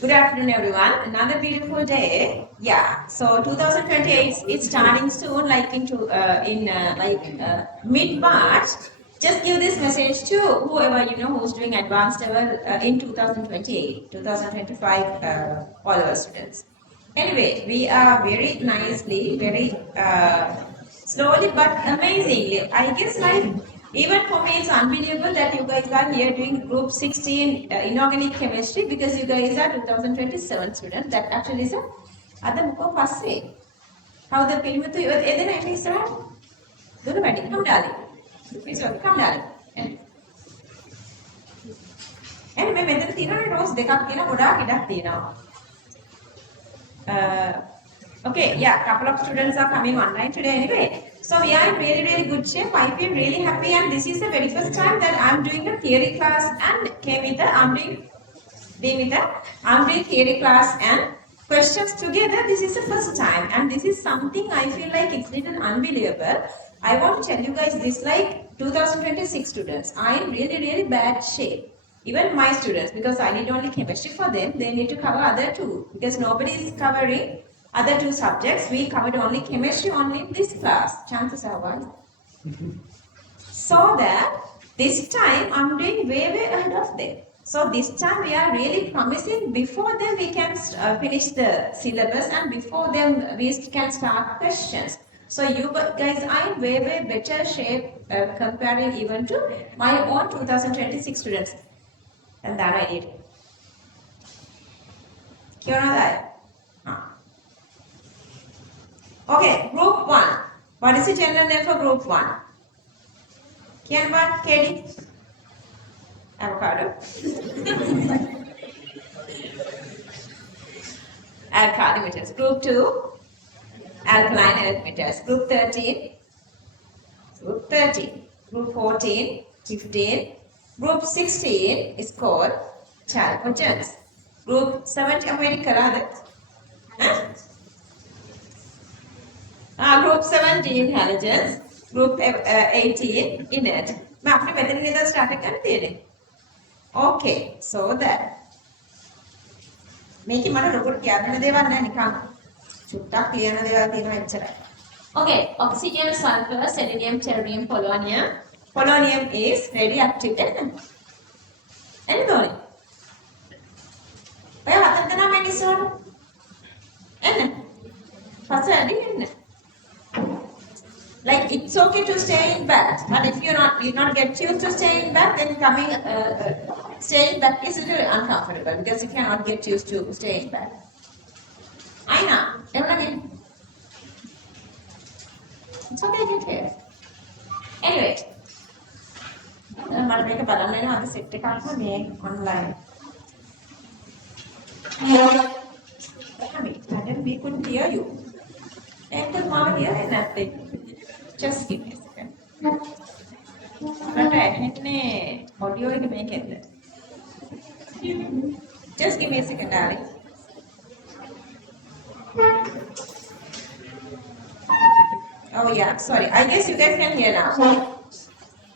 Good afternoon, everyone. Another beautiful day. Yeah. So 2028 is starting soon, like mid March. Just give this message to whoever who's doing advanced level in 2028, 2025, all our students. Anyway, we are very nicely, very slowly but amazingly. I guess even for me it's unbelievable that you guys are here doing group 16 inorganic chemistry because you guys are 2027 students. That actually is a other muko passe. How the පිළිමතු එදෙන එන්න ඉස්සරහට. දුර වැඩි. Come darling. Please come darling. එන්න මේ මෙතන තියෙනවා rose දෙකක් තියෙනවා ගොඩාක් ඉඩක් තියෙනවා. Okay, yeah, couple of students are coming online today anyway. So we are in really, really good shape. I feel really happy, and this is the very first time that I'm doing a theory class and Kevita, I'm doing theory class and questions together. This is the first time, and this is something I feel like it's little unbelievable. I want to tell you guys this, like 2026 students, I am really, really bad shape. Even my students, because I did only chemistry for them, they need to cover other two because nobody is covering other two subjects. We covered only chemistry only in this class. Chances are one. So that this time I'm doing way, way ahead of them. So this time we are really promising before then we can finish the syllabus and before then we can start questions. So you guys are in way, way better shape comparing even to my own 2026 students. And that I did. Okay, group 1. What is the general name for group 1? Kian one, Katie? Avocado. Alkali metals. Group 2. Alkaline earth metals. Group 13. Group 13. Group 14. 15. Group 16 is called chalcogens. Group 17, group 17 halogens. Group 18 inert. Okay, so that. Make him a report. Okay, oxygen, sulfur, selenium, cerium, polonium. Polonium is radioactive. Any going? Where are the medicine? Like it's okay to stay in bed, but if you not get used to staying in bed, then staying back is a little uncomfortable because you cannot get used to staying in bed. I know. It's okay, get here. Anyway. මට මේක බලන්න වෙනවා අද set එකක් මේ online. We couldn't hear you. And mama hearing nothing. Just give me a second. මට ඇහෙන්නේ audio එක මේකෙන්ද? Just give me a second, darling. Oh yeah, sorry. I guess you guys can hear now.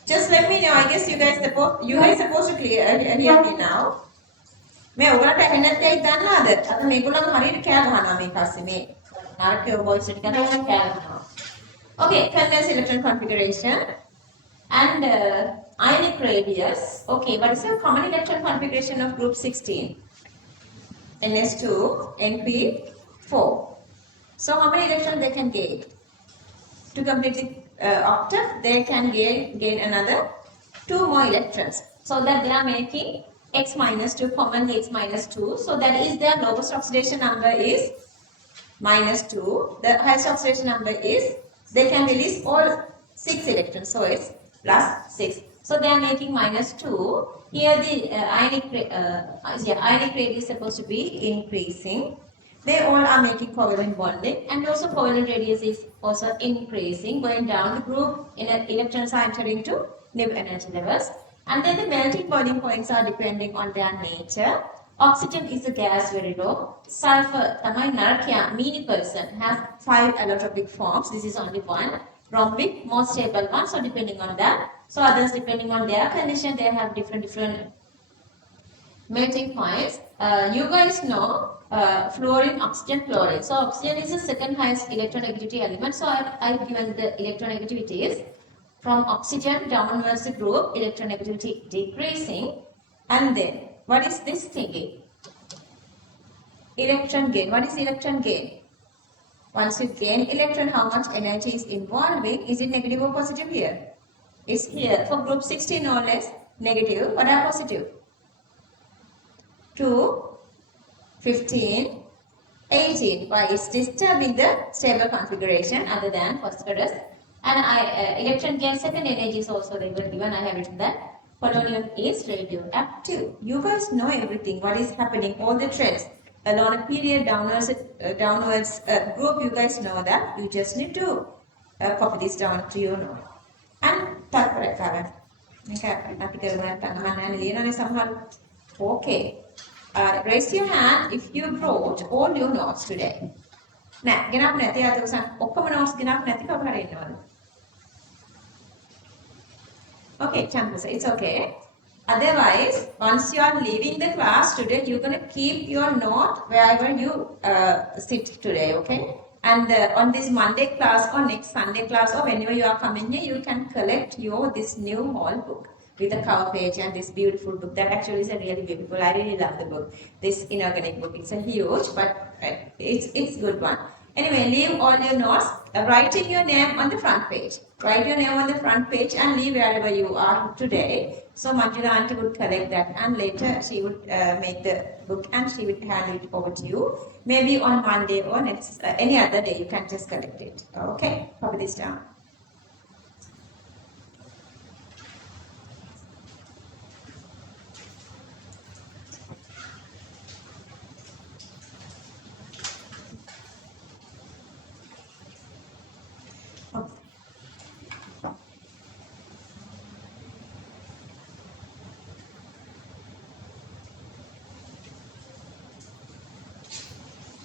Just let me know. I guess you guys supposed to hear me now. मैं ඔයගලට ඇහෙන්නේ නැත්නම් දන්නවද? අද මේගොල්ලන් හරියට කෑ ගහනවා මේ පස්සේ මේ නාට්‍ය voice එක ගන්න කෑ ගහනවා. Okay, condensed electron configuration and ionic radius. Okay, what is the common electron configuration of group 16? NS2, NP4. So how many electrons they can gain? To complete the octet, they can gain another 2 more electrons. So that they are making X minus 2, commonly X minus 2. So that is their lowest oxidation number is minus 2. The highest oxidation number is, they can release all 6 electrons. So it's plus 6. So they are making minus 2. Here the ionic radius is supposed to be increasing. They all are making covalent bonding, and also covalent radius is also increasing, going down the group. Electrons are entering to new energy levels, and then the melting boiling points are depending on their nature. Oxygen is a gas, very low. Sulfur, mean person, has 5 allotropic forms. This is only one. Rhombic, more stable one. So depending on that. So others, depending on their condition, they have different melting points. you guys know fluorine, oxygen, fluorine. So oxygen is the second highest electronegativity element. So I've given the electronegativities from oxygen downwards the group, electronegativity decreasing. And then, what is this thingy? Electron gain. What is electron gain? Once you gain electron, how much energy is involved in? Is it negative or positive here? It's here. For group 16 or less, negative. What are positive? 2, 15, 18. Why? It's disturbing the stable configuration other than phosphorus. And electron gain second energy is also labeled given. I have written that. Polonium is radioactive. You guys know everything. What is happening? All the trends. Along a period downwards group, you guys know that. You just need to copy this down to your note. And third okay. Raise your hand if you brought all your notes today. Now, ගෙනත් නැති අතෝසන් ඔක්කොම notes ගෙනත් නැති කවුරු හරි ඉන්නවද? Okay, campus, it's okay. Otherwise, once you are leaving the class today, you're going to keep your note wherever you sit today, okay? And on this Monday class or next Sunday class or whenever you are coming here, you can collect this new whole book with a cover page and this beautiful book. That actually is a really beautiful. I really love the book. This Inorganic book. It's a huge, but it's good one. Anyway, leave all your notes, writing your name on the front page. Write your name on the front page and leave wherever you are today. So Manjula auntie would collect that and later she would make the book and she would hand it over to you. Maybe on Monday or next any other day you can just collect it. Okay, copy this down.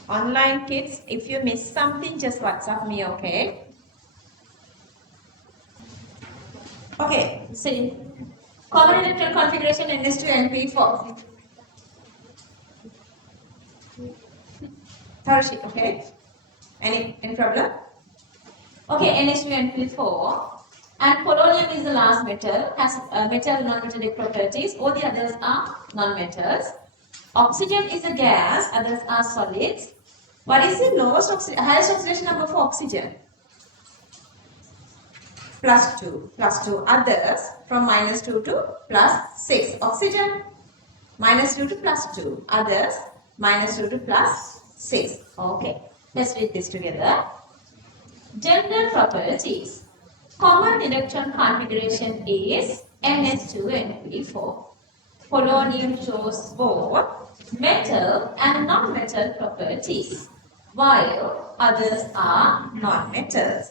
Online kids, if you miss something, just WhatsApp me, okay? Okay, see. Common electron configuration NS2NP4. Third sheet, okay? Any problem? Okay, NH2NP4. And polonium is the last metal, has metal non-metallic properties. All the others are non-metals. Oxygen is a gas, others are solids. What is the highest oxidation number for oxygen? +2. +2. Others from -2 to +6. Oxygen -2 to +2. Others -2 to +6. Okay. Let's read this together. General properties. Common electron configuration is NS2NP4. Polonium shows both metal and non-metal properties, while others are non-metals.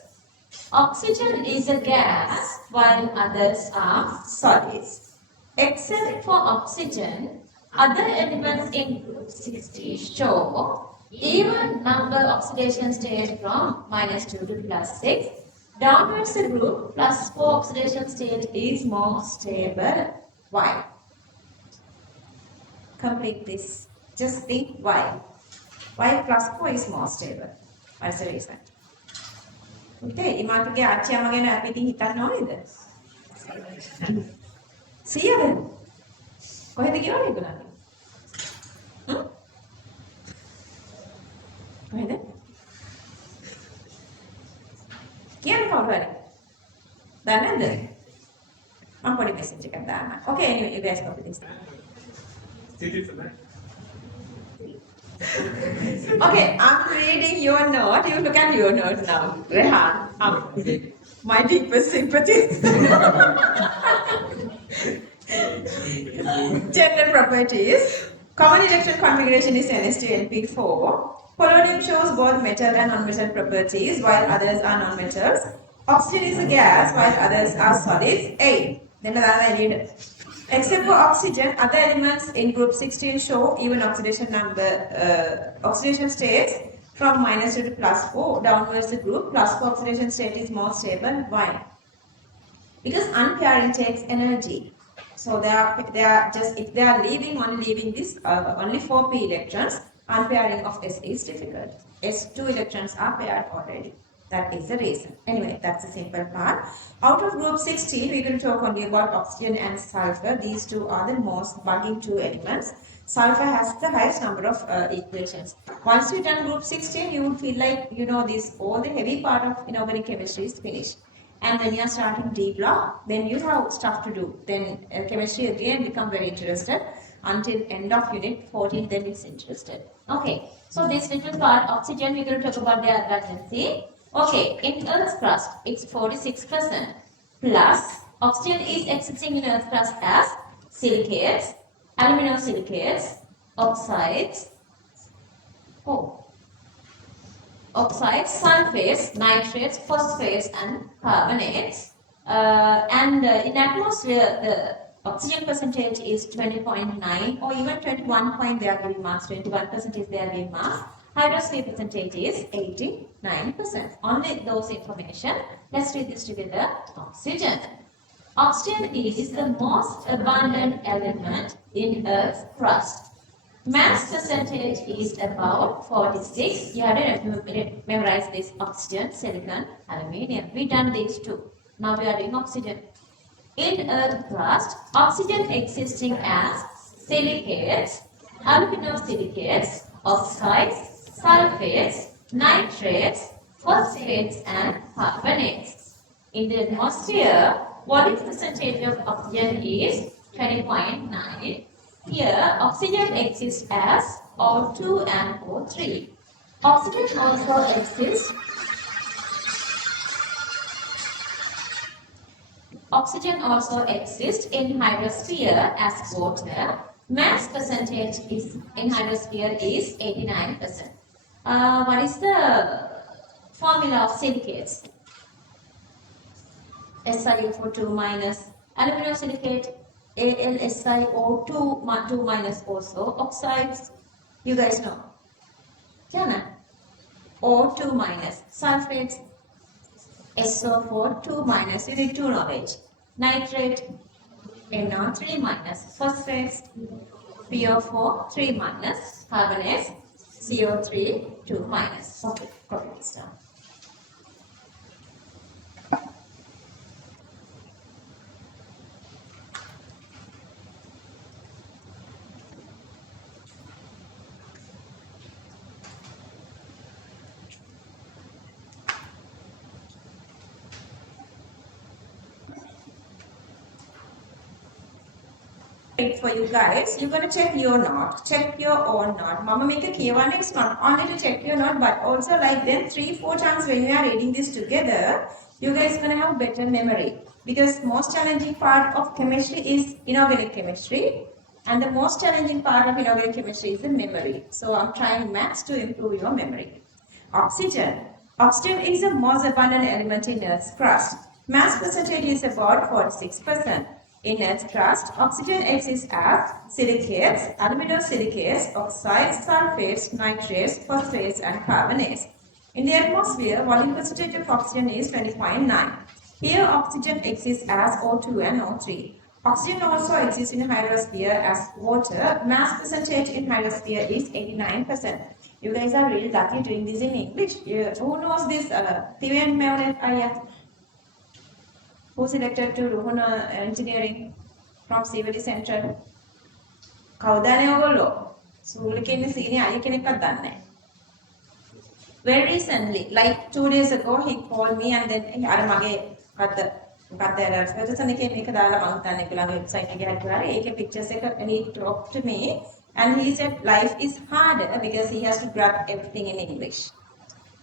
Oxygen is a gas, while others are solids. Except for oxygen, other elements in group 60 show even number oxidation state from -2 to +6. Downwards the group +4 oxidation state is more stable. Why? Complete this. Just think why. Why +4 is more stable? What's the reason? Okay, ඉමාතුගේ ආච්චියම ගැන අපි ඉතින් හිතන්න ඕනේද? 100ද? කොහෙද ගියෝනේ ඒගොල්ලන්? කොහෙද? කියන්න කවුරු හරි? දන්නේ නැද්ද? මම පොඩි මෙසේජ් එකක් දාන්න. Okay, anyway, you guys copy this. Okay, I'm reading your note. You look at your note now. Rehan, my deepest sympathy. General properties. Common electron configuration is NS2NP4. Polonium shows both metal and non-metal properties, while others are non-metals. Oxygen is a gas, while others are solids. 8. Then another I read. Except for oxygen, other elements in group 16 show even oxidation states from -2 to +4. Downwards the group +4 oxidation state is more stable. Why? Because unpairing takes energy. So they are just, if they are only leaving this only 4p electrons, unpairing of S is difficult. S2 electrons are paired already. That is the reason. Anyway, that's the simple part. Out of group 16, we will talk only about oxygen and sulfur. These two are the most bugging two elements. Sulfur has the highest number of equations. Once you done group 16, you will feel like you know this, all the heavy part of inorganic chemistry is finished. And when you are starting D block, then you have stuff to do. Then chemistry again become very interested until end of unit 14, then it's interested. Okay, so this little part, oxygen, we will talk about the advantage. Okay, in Earth's crust, it's 46%. Plus, oxygen is existing in Earth's crust as silicates, aluminosilicates, oxides, oxides, sulfates, nitrates, phosphates and carbonates. In atmosphere, the oxygen percentage is 20.9 or even 21 they are giving marks, 21% they are giving marks. Hydrosphere percentage is 89%. Only those information. Let's read this together. Oxygen. Oxygen is the most abundant element in Earth's crust. Mass percentage is about 46. You have to memorize this: oxygen, silicon, aluminium. We done these two. Now we are doing oxygen. In Earth crust, oxygen existing as silicates, aluminosilicates, oxides, sulfates, nitrates, phosphates and carbonates. In the atmosphere, volume percentage of oxygen is 20.9. Here, oxygen exists as O2 and O3. Oxygen also exists. Oxygen also exists in hydrosphere as water. Mass percentage is in hydrosphere is 89%. What is the formula of silicates? SiO2 minus aluminosilicate, AlSiO2 2 minus also. Oxides, you guys know. Yeah, O2 minus. Sulfates, SO4 2 minus. You need 2 knowledge. Nitrate, NO3 minus. Phosphates, PO4 3 minus. Carbonates, CO3 2 minus. Okay, copy this down. For you guys, you're going to check your note, check your own note. Mama make a K1 X not only to check your note, but also like then 3-4 times when you are reading this together, you guys going to have better memory. Because most challenging part of chemistry is inorganic chemistry, and the most challenging part of inorganic chemistry is the memory. So I'm trying maths to improve your memory. Oxygen. Oxygen is the most abundant element in Earth's crust. Mass percentage is about 46%. In Earth's crust, oxygen exists as silicates, aluminosilicates, oxides, sulfates, nitrates, phosphates and carbonates. In the atmosphere, volume percentage of oxygen is 20.9. Here, oxygen exists as O2 and O3. Oxygen also exists in hydrosphere as water. Mass percentage in hydrosphere is 89%. You guys are really lucky doing this in English. Who knows this? Tiven Mevnet Ayat. Who selected to Ruhuna Engineering from Civil Center? Kaudane Ogolo. So, look in the senior, I can done. Very recently, like 2 days ago, he called me and then Aramage got the website pictures and he talked to me and he said life is harder because he has to grab everything in English.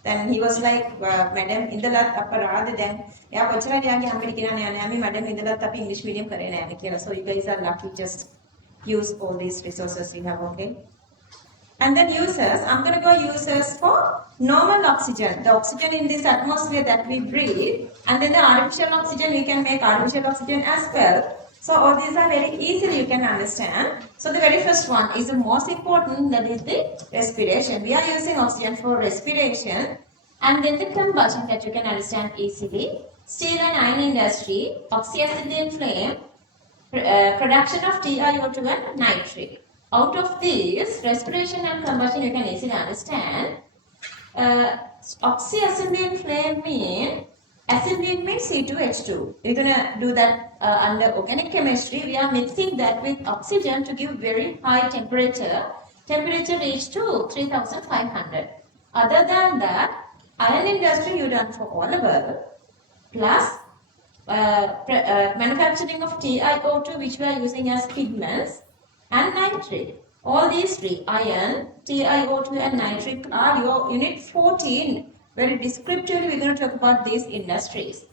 Then he was like, madam, indalat aparad then ya kochara diyage hammeni kiyana yane ami madam indalat api English medium kare nayane kiyala. So you guys are lucky, just use all these resources you have, okay? And then uses, I'm going to go uses for normal oxygen, the oxygen in this atmosphere that we breathe, and then the artificial oxygen, we can make artificial oxygen as well. So all these are very easily you can understand. So the very first one is the most important, that is the respiration. We are using oxygen for respiration. And then the combustion that you can understand easily. Steel and iron industry, oxyacetylene flame, production of TiO2 and nitric. Out of these, respiration and combustion you can easily understand. Oxy-acetylene flame mean acetylene means C2H2. We're gonna do that under organic chemistry. We are mixing that with oxygen to give very high temperature. Temperature reach to 3500. Other than that, iron industry you done for olive plus manufacturing of TiO2 which we are using as pigments and nitrate. All these three, iron, TiO2 and nitric are your unit 14. Very descriptively we're going to talk about these industries.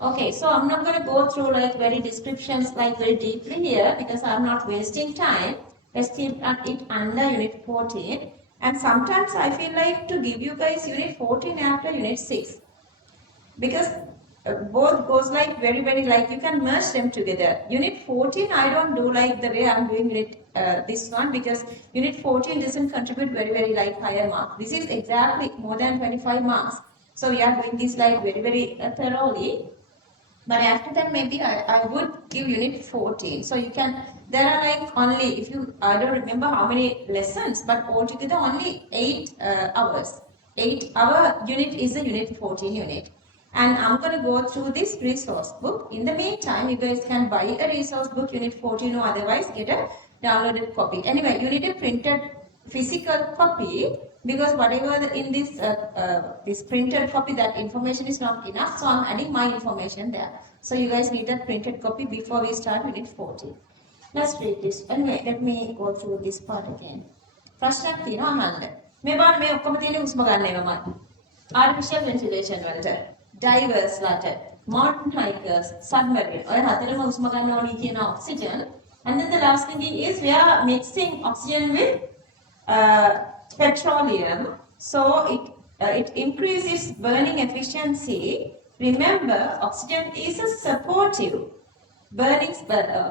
Okay, so I'm not going to go through like very descriptions like very deeply here because I'm not wasting time. Let's keep it under unit 14. And sometimes I feel like to give you guys unit 14 after unit 6. Because both goes like very like you can merge them together. Unit 14 I don't do like the way I'm doing it this one because unit 14 doesn't contribute very like higher mark. This is exactly more than 25 marks. So we are doing this like very thoroughly. But after that maybe I would give unit 14. So you can, there are like only, if you, I don't remember how many lessons, but altogether only 8 hours. 8 hour unit is the unit 14 unit. And I'm going to go through this resource book. In the meantime, you guys can buy a resource book, unit 14, or otherwise get a downloaded copy. Anyway, you need a printed physical copy because whatever in this printed copy, that information is not enough. So I'm adding my information there. So you guys need that printed copy before we start unit 14. Let's read this. Anyway, let me go through this part again. ප්‍රශ්නයක් තියෙනවා අහන්න. මේ බලන්න මේ ඔක්කොම තියෙන උස්ම ගන්න ඒවා මත. Artificial ventilation වලට, divers වලට, mountain hikers, submarine. ඔය හතරම උස්ම ගන්න ඕනි කියන oxygen. And then the last thing is we are mixing oxygen with petroleum. So it increases burning efficiency. Remember, oxygen is a supportive burning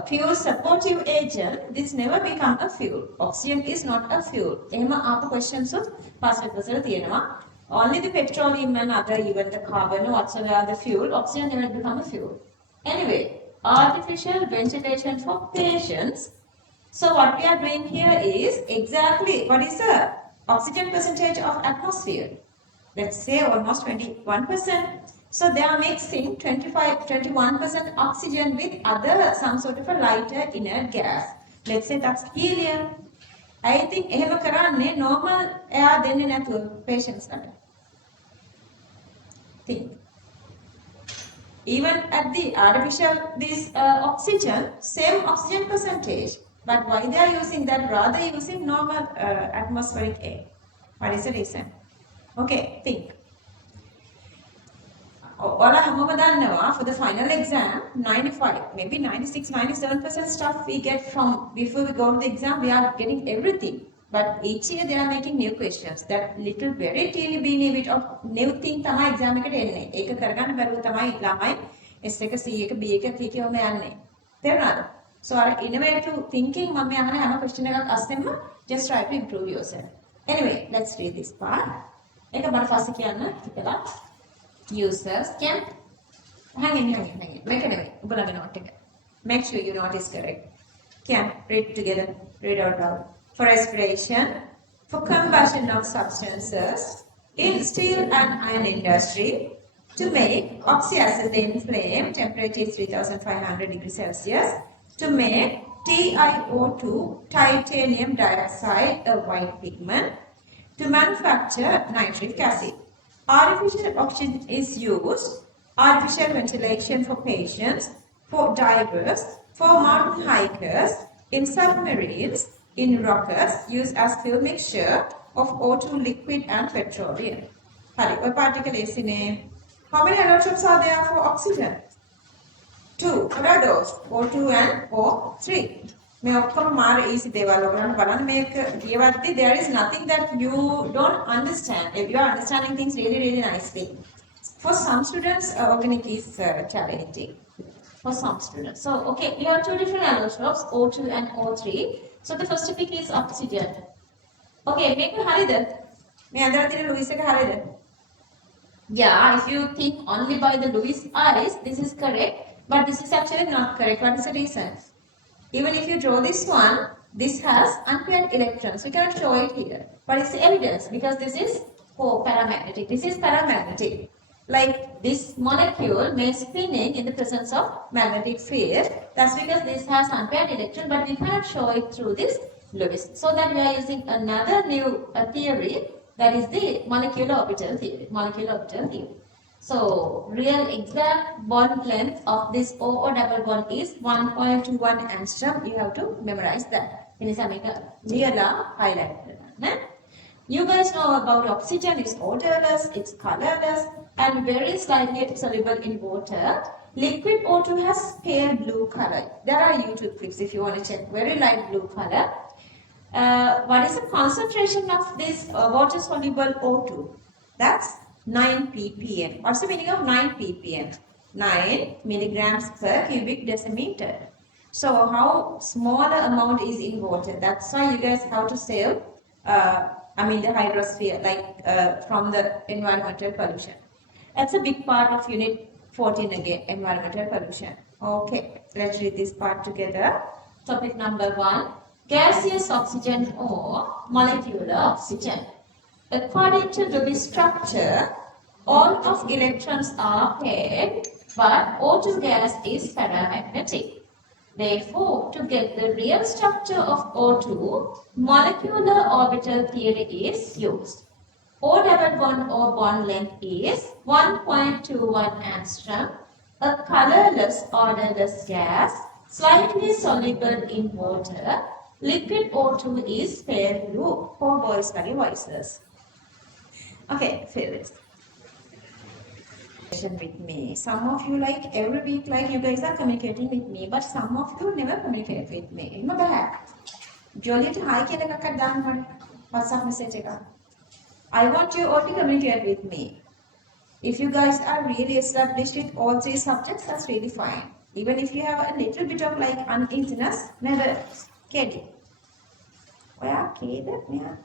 fuel supportive agent. This never become a fuel. Oxygen is not a fuel. එහෙම ආපු questions past papers වල තියෙනවා. Only the petroleum and other, even the carbon or whatsoever the fuel, oxygen never become a fuel. Anyway, artificial ventilation for patients. So what we are doing here is exactly what is the oxygen percentage of atmosphere. Let's say almost 21%. So they are mixing 21% oxygen with other some sort of a lighter inert gas. Let's say that's helium. I think එහෙම කරන්නේ normal air දෙන්නේ නැතුව patients කට. Think. Even at the artificial this oxygen, same oxygen percentage. But why they are using that rather using normal atmospheric air? What is the reason? Okay, think. ඔයාලා හැමෝම දන්නවා for the final exam 95 maybe 96-97% stuff we get from before we go to the exam. We are getting everything, but each year they are making new questions. That little very teeny beeny bit of new thing තමයි exam එකට එන්නේ. ඒක කරගන්න බැරුව තමයි ළමයි S1 C1 B1 කියවම යන්නේ. තේරුණාද? So our innovative thinking මම අහන හැම question එකක් අස්සෙන්ම just try to improve yourself. Anyway, let's read this part. ඒක මම ෆස්ට් කියන්න කියලා. Users can hang in. Make it away. Make sure you know it is correct. Can read together, read out loud. For respiration, for combustion of substances in steel and iron industry, to make oxyacetylene flame, temperature is 3500 degrees Celsius, to make TiO2, titanium dioxide, a white pigment, to manufacture nitric acid. Artificial oxygen is used, artificial ventilation for patients, for divers, for mountain hikers, in submarines, in rockets, used as fuel mixture of O2 liquid and petroleum. What particle is in a? How many allotropes are there for oxygen? 2. What are those? O2 and O3. මේ ඔක්කොම මාර easy දේවල් ඔයගොල්ලන්ට බලන්න මේක කියවද්දි there is nothing that you don't understand. If you are understanding things really nicely. For some students organic is challenging. For some students. So okay, you have two different allotropes, O2 and O3. So the first topic is oxygen. Okay, මේක හරියද? මේ අඳලා තියෙන Lewis එක හරියද? Yeah, if you think only by the Lewis eyes, this is correct, but this is actually not correct. What is the reason? Even if you draw this one, this has unpaired electrons. We cannot show it here. But it's evidence because this is paramagnetic. This is paramagnetic. Like this molecule may spinning in the presence of magnetic field. That's because this has unpaired electron, but we cannot show it through this Lewis. So that we are using another new theory, that is the molecular orbital theory. Molecular orbital theory. So, real exact bond length of this OO double bond is 1.21 angstrom. You have to memorize that. Ini samika niyala highlight. You guys know about oxygen. It's odorless, it's colorless, and very slightly soluble in water. Liquid O2 has pale blue color. There are YouTube clips if you want to check. Very light blue color. What is the concentration of this water soluble O2? That's 9 ppm. What's the meaning of 9 ppm? 9 milligrams per cubic decimeter. So how smaller amount is in water? That's why you guys have to save the hydrosphere, like from the environmental pollution. That's a big part of unit 14 again, environmental pollution. Okay, let's read this part together. Topic number 1, gaseous oxygen or molecular oxygen. According to Lewis structure, all of electrons are paired, but O2 gas is paramagnetic. Therefore, to get the real structure of O2, molecular orbital theory is used. O double bond or bond length is 1.21 angstrom, a colorless odorless gas, slightly soluble in water. Liquid O2 is pale blue for boys and voices. Okay, fill this with me. Some of you like every week, like you guys are communicating with me, but some of you never communicate with me. Remember that? Joliet hi kila kakak dan WhatsApp message ka. I want you all to communicate with me. If you guys are really established with all 3 subjects, that's really fine. Even if you have a little bit of like uneasiness, never kedi. Where kedi? Yeah.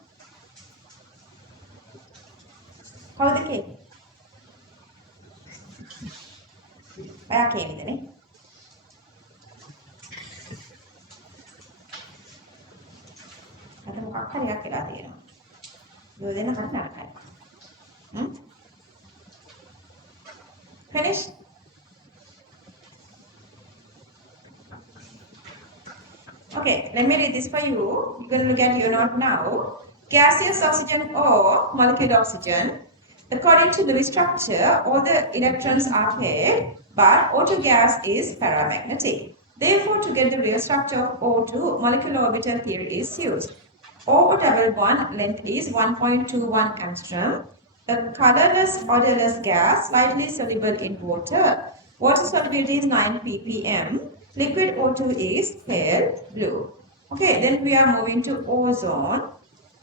How the kedi? Where came it? I don't know how to get out here. You didn't have that. Finish? Okay, let me read this for you. You're going to look at your note now. Gaseous oxygen or molecular oxygen. According to Lewis structure, all the electrons are paired, but O2 gas is paramagnetic. Therefore, to get the real structure of O2, molecular orbital theory is used. O double bond length is 1.21 angstrom. A colorless, odorless gas, slightly soluble in water. Water solubility is 9 ppm. Liquid O2 is pale blue. Okay, then we are moving to ozone.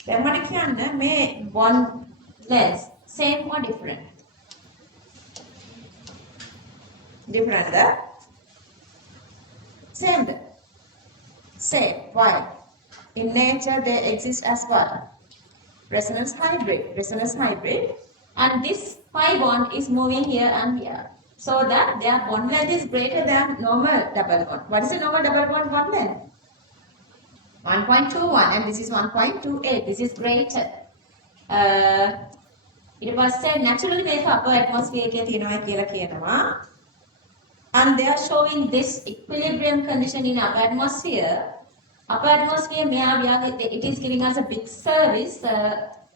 Then what can may bond length same or different? Different, same. Same. Why? In nature, they exist as what? Resonance hybrid. Resonance hybrid. And this pi bond is moving here and here. So that their bond length is greater than normal double bond. What is the normal double bond length? 1.21 and this is 1.28. This is greater. It was said naturally make upper atmosphere and they are showing this equilibrium condition in upper atmosphere. Upper atmosphere, it is giving us a big service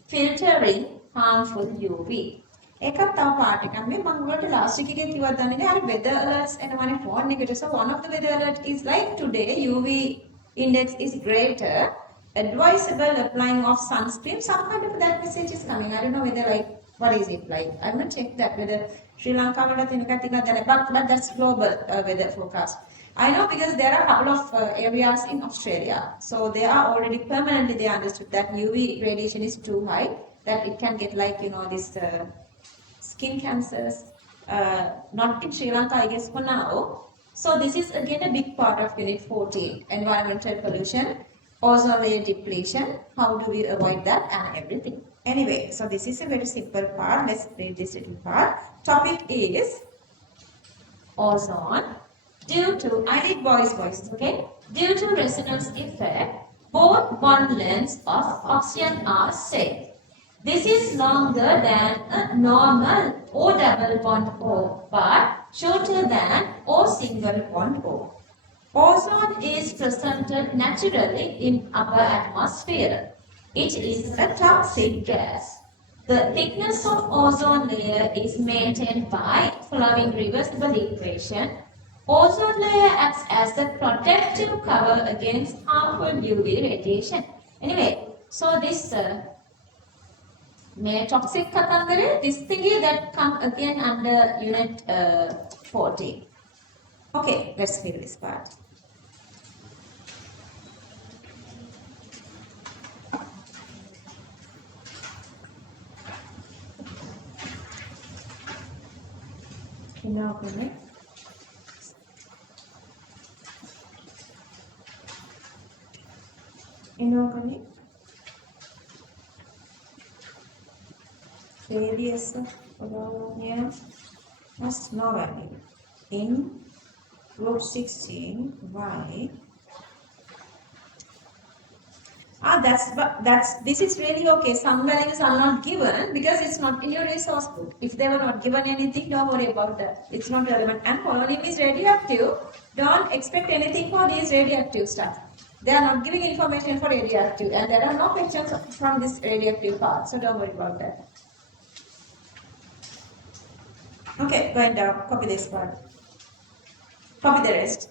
filtering harmful UV. එකක් තව පාට එකක් මේ මම වලට last එකේ කිව්වා දන්නේ නැහැ අර weather alerts එනවනේ phone එකට. So one of the weather alert is like today UV index is greater, advisable applying of sunscreen. Some kind of that message is coming. I don't know whether like what is it like. I'm gonna check that whether Sri Lanka වලට එනකත් තියනවද but that's global weather forecast. I know because there are a couple of areas in Australia. So they are already permanently they understood that UV radiation is too high, that it can get like this skin cancers. Not in Sri Lanka, I guess for now. So this is again a big part of unit 14, environmental pollution, ozone layer depletion. How do we avoid that and everything? Anyway, so this is a very simple part. Let's read this little part. Topic is ozone. Due to, I need voices, okay? Due to resonance effect, both bond lengths of oxygen are same. This is longer than a normal O double bond O, but shorter than O single bond O. Ozone is presented naturally in upper atmosphere. It is a toxic gas. The thickness of ozone layer is maintained by following reversible equation. Ozone layer acts as a protective cover against harmful UV radiation. Anyway, so this toxic kakandare, this thingy that come again under unit 40. Okay, let's fill this part. Inorganic. Inorganic. Radius of ammonia has no value. In group 16, why? This is really okay. Some values are not given because it's not in your resource book. If they were not given anything, don't worry about that. It's not relevant. And polonium is radioactive. Don't expect anything for these radioactive stuff. They are not giving information for radioactive, and there are no questions from this radioactive part. So don't worry about that. Okay, going down. Copy this part. Copy the rest.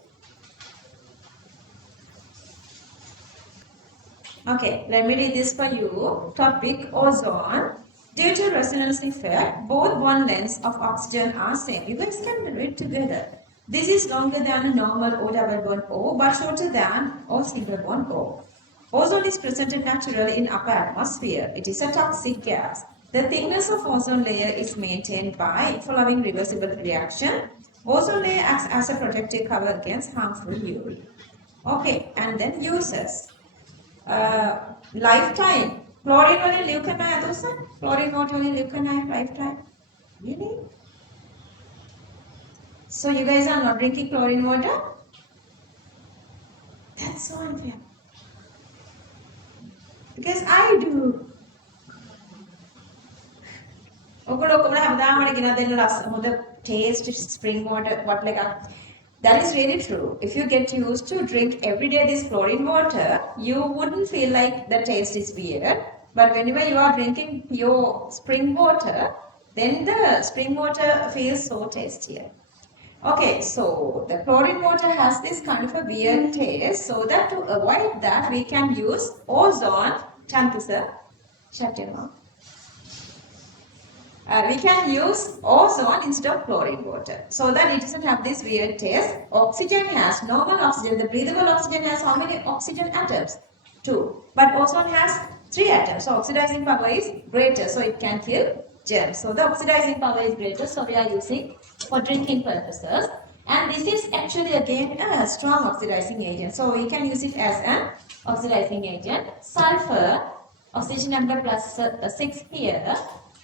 Okay, let me read this for you. Topic ozone. Due to resonance effect, both bond lengths of oxygen are same. You guys can read together. This is longer than a normal O double bond O, but shorter than O single bond O. Ozone is presented naturally in upper atmosphere. It is a toxic gas. The thickness of ozone layer is maintained by following reversible reaction. Ozone layer acts as a protective cover against harmful UV. Okay, and then uses. Lifetime. Chlorine wali leucanine adusa? Chlorine water wali leucanine lifetime? Really? So you guys are not drinking chlorine water? That's so unfair. Because I do. Taste spring water, what like that is really true. If you get used to drink every day this chlorine water, you wouldn't feel like the taste is weird. But whenever you are drinking pure spring water, then the spring water feels so tastier. Okay, so the chlorine water has this kind of a weird taste. So that to avoid that, we can use ozone. Shut your mouth. We can use ozone instead of chlorine water so that it doesn't have this weird taste. Oxygen has normal oxygen. The breathable oxygen has how many oxygen atoms? 2. But ozone has 3 atoms. So oxidizing power is greater. So it can kill germs. So the oxidizing power is greater. So we are using for drinking purposes. And this is actually again a strong oxidizing agent. So we can use it as an oxidizing agent. Sulfur, oxygen number plus 6 here.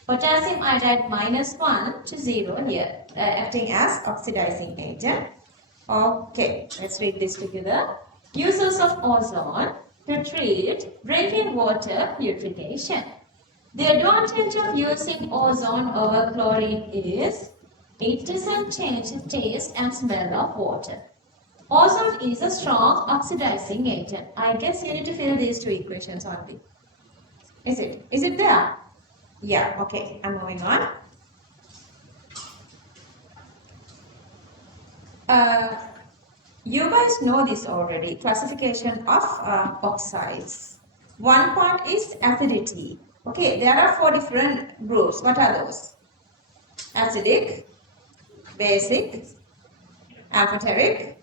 Potassium iodide minus 1 to 0 here, acting as oxidizing agent. Okay, let's read this together. Uses of ozone to treat drinking water purification. The advantage of using ozone over chlorine is it doesn't change the taste and smell of water. Ozone is a strong oxidizing agent. I guess you need to fill these 2 equations only. Is it? Is it there? Yeah, okay, I'm moving on. You guys know this already, classification of oxides. One part is acidity. Okay, there are 4 different groups. What are those? Acidic, basic, amphoteric,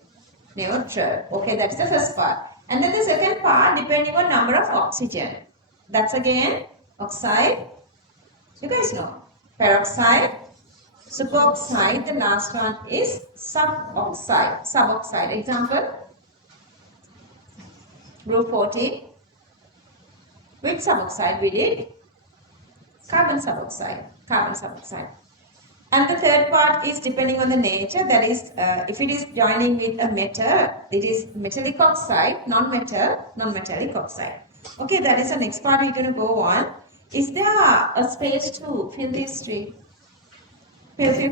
neutral. Okay, that's the first part. And then the second part, depending on number of oxygen. That's again oxide. You guys know. Peroxide, superoxide, the last one is suboxide. Suboxide. Example, group 14. Which suboxide we did? Carbon suboxide. Carbon suboxide. And the third part is depending on the nature. That is, if it is joining with a metal, it is metallic oxide, non-metallic oxide. Okay, that is the next part we're going to go on. Is there a space to fill this tree? Okay,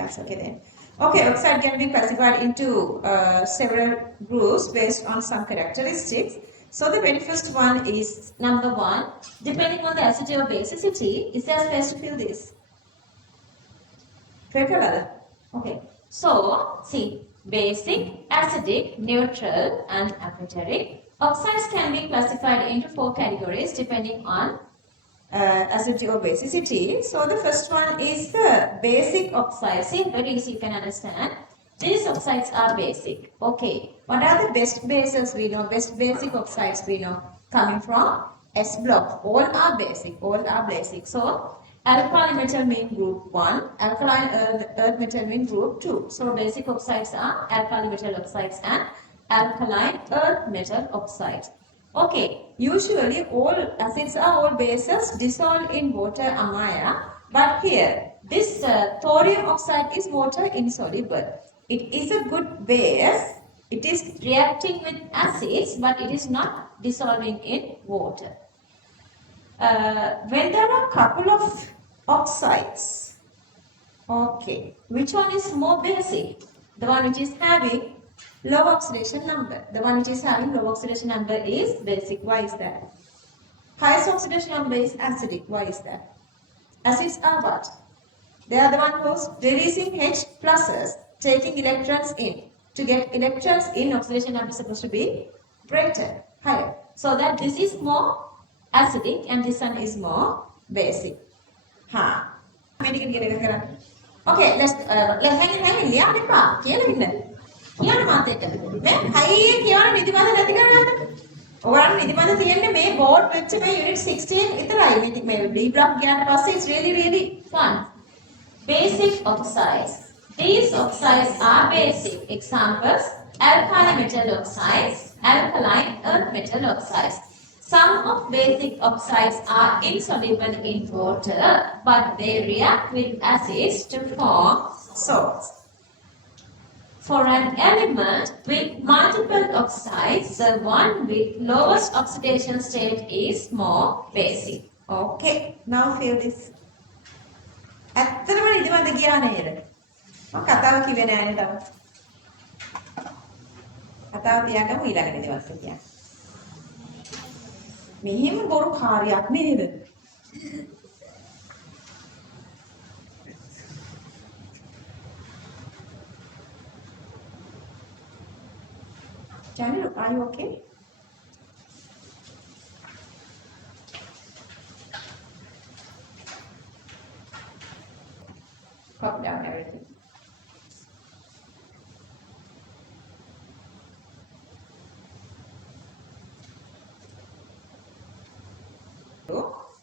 that's okay then. Okay, oxide can be classified into several groups based on some characteristics. So the very first one is number 1. Depending on the acidity or basicity, is there space to fill this? Okay. So, see, basic, acidic, neutral, and apathetic. Oxides can be classified into 4 categories depending on acidity or basicity. So, the first one is the basic oxides. See, very easy, you can understand. These oxides are basic. Okay. What are the best bases we know? Best basic oxides we know coming from S block. All are basic. All are basic. So, alkali metal mean group 1, alkaline earth metal mean group 2. So basic oxides are alkali metal oxides and alkaline earth metal oxides. Okay, usually all acids are all bases dissolved in water amaya, but here this thorium oxide is water insoluble. It is a good base. It is reacting with acids, but it is not dissolving in water. When there are a couple of oxides, okay, which one is more basic? The one which is having low oxidation number. The one which is having low oxidation number is basic. Why is that? Highest oxidation number is acidic. Why is that? Acids are what? They are the one who's releasing H pluses, taking electrons in. To get electrons in, oxidation number is supposed to be greater, higher. So that this is more acidic and this one is more basic. Okay, let's hang ලියන්න එපා කියලා ඉන්න. කියන්න මාතේට. මේ හයිය කියවන නිදිමත නැති කරගන්න. ඔයාලට නිදිමත තියෙන්නේ මේ බෝඩ් වෙච්ච මේ unit 16 විතරයි. මේ D block ගියාට පස්සේ it's really fun. Basic oxides. These oxides are basic. Examples: alkali metal oxides, alkaline earth metal oxides. Some of basic oxides are insoluble in water, but they react with acids to form salts. For an element with multiple oxides, the one with lowest oxidation state is more basic. Okay, now feel this. ඇත්තටම නිදිමත ගියා නේද? මම කතාව කිව්වේ නෑනේ තව. කතාව තියාගමු ඊළඟ නිදිමත කියන්නේ. මෙහෙම බොරු කාර්යයක් නේද? Johnny, are you okay? Pop down everything.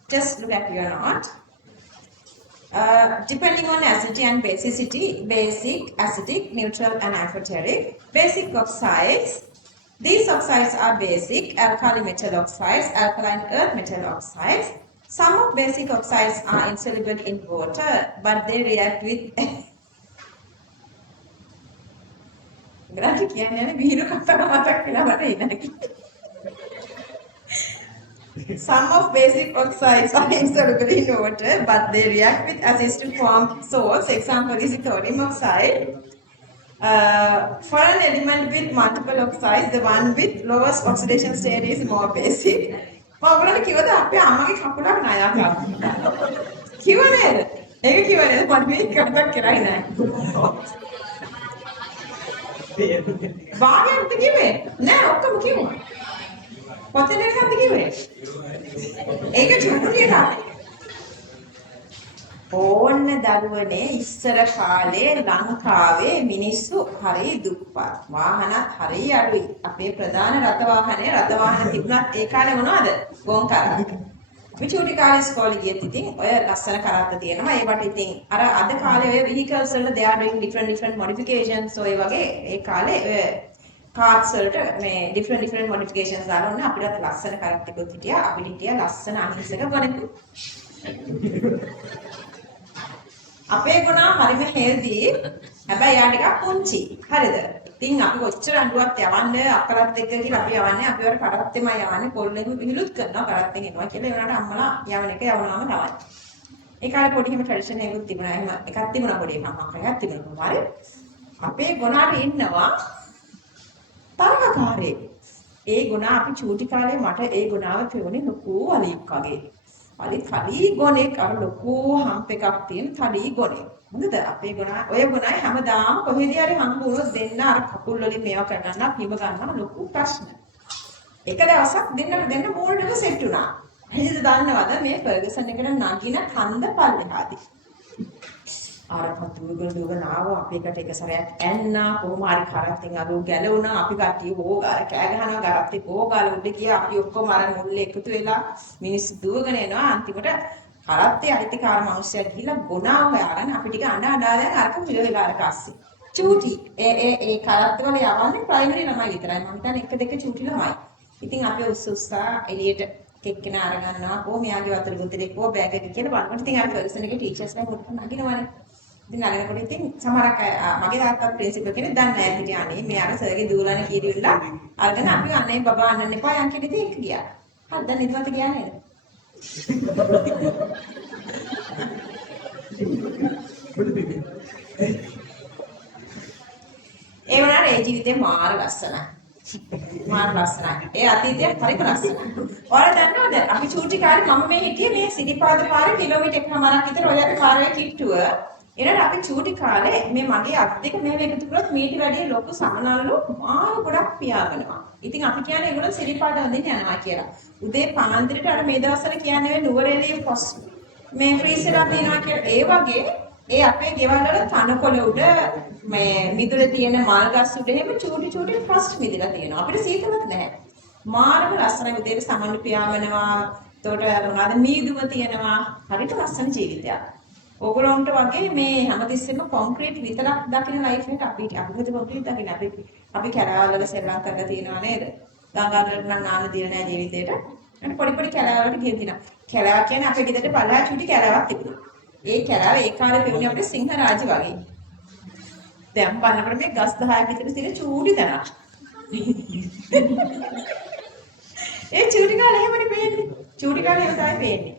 Just look at your note. Depending on acidity and basicity, basic, acidic, neutral and amphoteric. Basic oxides. These oxides are basic, alkali metal oxides, alkaline earth metal oxides. Some of basic oxides are insoluble in water, but they react with Some of basic oxides are insoluble in water, but they react with acids to form salts. Example is thorium oxide. For an element with multiple oxides, the one with lowest oxidation state is more basic. ඔයගොල්ලෝ කිව්වද අපේ අම්මගේ කකුලක් ණයක් ආවා? කිව්ව නේද? ඒක කිව්ව නේද? මට මේක කතා කරයි නෑ. වාගයක්ද කිව්වේ? නෑ ඔක්කොම කිව්වා. පොතේ නේද කිව්වේ? ඒක චුට්ටියට. ඕන්න දරුවනේ ඉස්සර කාලේ ලංකාවේ මිනිස්සු හරි දුප්පත්. වාහනත් හරි අඩුයි. අපේ ප්‍රධාන රථ වාහන තිබුණත් ඒ කාලේ මොනවද? ගොන් කරත්. අපි චූටි කාලේ ඉස්කෝලේ ගියත් ඉතින් ඔය ලස්සන කරත්ත තියෙනවා. ඒවට ඉතින් අර අද කාලේ ඔය vehicles වල they are doing different modifications. ඔය වගේ ඒ කාලේ ඔය cars වලට මේ different modifications දාලා ඔන්න අපිට ලස්සන කරත් තිබුත් හිටියා. අපිට හිටියා ලස්සන අහිංසක ගොනෙක්. අපේ ගුණා හරිම හෙල්දි. හැබැයි යා ටිකක් පුංචි. හරිද? ඉතින් අපි කොච්චර අඬුවක් යවන්නේ අක්කලත් එක්ක කියලා අපි යවන්නේ අපි වර කරත්තෙමයි යවන්නේ කොල්ලෙම විහිළුත් කරනවා කරත්තෙන් එනවා කියලා ඒ වුණාට අම්මලා යවන එක යවනවාම තමයි. ඒ කාලේ පොඩි හිම ට්‍රැඩිෂන් එකක් තිබුණා. එහෙම එකක් තිබුණා පොඩි එකක් තිබුණා. හරි. අපේ ගුණාට ඉන්නවා තරකකාරයෙක්. ඒ ගුණා අපි චූටි කාලේ මට ඒ ගුණාව පෙවුනේ ලොකු වලියක් වගේ. තලී ගොනෙක් අර ලොකු හම්ප් එකක් තියෙන තලී ගොනෙක්. හොඳද? අපේ ගුණා ඔය ගුණායි හැමදාම කොහෙදී හරි හම්බුනොත් දෙන්න අර කකුල් වලින් මේවා කරගන්න හිම ගන්නවා ලොකු ප්‍රශ්න. එක දවසක් දෙන්න මූල්ඩ් එක සෙට් වුණා. එහෙනම් දන්නවද මේ ෆර්ගසන් එකට නගින කන්ද පල්ලෙහාදී. අර පතුරුගල නාව අපේකට එක සැරයක් ඇන්නා කොහොම හරි කරත්තෙන් අරෝ ගැලවුණා අපි කට්ටිය ඕගාර කෑ ගහනවා ගරත්තේ ඕගාල උඩ ගියා අපි ඔක්කොම අර මුල්ලේ එකතු වෙලා මිනිස්සු දුවගෙන එනවා අන්තිමට කරත්තේ අයිතිකාර මිනිස්සයා ගිහිල්ලා ගොනා හොයාගෙන අපි ටික අඬ දැන් අරක මිල වෙලා අර කස්සේ චූටි ඒ කරත්ත වල යවන්නේ ප්‍රයිමරි ළමයි විතරයි මම හිතන්නේ එක දෙක චූටි ළමයි ඉතින් අපි උස්සා එළියට කෙක්කන අරගන්නවා කොහොම යාගේ වතුර බොතලේ කො බෑග් එක කියලා බලනකොට ඉතින් අර පර්සන් එකේ ටීචර්ස්ලා මුත් නගිනවනේ ඉතින් අරගෙනකොට ඉතින් සමහරක් මගේ තාත්තා ප්‍රින්සිපල් කෙනෙක් දන්නේ නැහැ ඉතින් අනේ මෙයාගේ සර්ගේ දූලනේ කීරිවිලා අරගෙන අපි අනේ බබා අන්නන්න එපා යන් කියන ඉතින් ඒක ගියා. හරි දැන් නිදිමත ගියා නේද? ඒ වුණාට ඒ ජීවිතේ මාර ලස්සනයි. මාර ලස්සනයි. ඒ අතීතය හරිම ලස්සනයි. ඔයාලා දන්නවද අපි චූටි කාලේ මම මේ හිටියේ මේ සිරිපාද පාරේ කිලෝමීටර් එකමාරක් විතර ඔය අපි පාරේ කිට්ටුව එනට අපි චූටි කාලේ මේ මගේ අත් දෙක මෙහෙම එකතු කරොත් මීට වැඩිය ලොකු සමනල්ලු මාර ගොඩක් පියාගෙනවා. ඉතින් අපි කියන්නේ ඒගොල්ලෝ සිරිපාද වදින්න යනවා කියලා. උදේ පාන්දරට අර මේ දවස්වල කියන්නේ නුවරඑළිය පොස් මේ ෆ්‍රීස් වෙලා තියෙනවා කියලා. ඒ වගේ ඒ අපේ ගෙවල් වල තනකොළ උඩ මේ මිදුලේ තියෙන මල් ගස් උඩ එහෙම චූටි ෆ්‍රොස්ට් මිදලා තියෙනවා. අපිට සීතලක් නැහැ. මාරම ලස්සනයි උදේට සමනු පියාඹනවා. එතකොට මොනවාද මීදුම තියෙනවා. හරිට ලස්සන ජීවිතයක්. ඕගොල්ලන්ට වගේ මේ හැමතිස්සෙම කොන්ක්‍රීට් විතරක් දකින ලයිෆ් එක අපිට කොන්ක්‍රීට් දකින්න අපි කැරවල් වල සෙල්ලම් කරලා තියෙනවා නේද? ගංගාවලට නම් නාන දින නෑ ජීවිතේට. අන්න පොඩි කැරවල් වලට ගිහින් තිනවා. කැරවල් කියන්නේ අපේ ගෙදරට පල්ලා චුටි කැරවක් තිබුණා. ඒ කැරව ඒ කාලේ පෙවුනේ අපිට සිංහ රාජ වගේ. දැන් බලනකොට මේ ගස් 10ක් විතර තියෙන චූටි තැනක්. ඒ චූටි කාලේ එහෙමනේ පේන්නේ. චූටි කාලේ එහෙම තමයි පේන්නේ.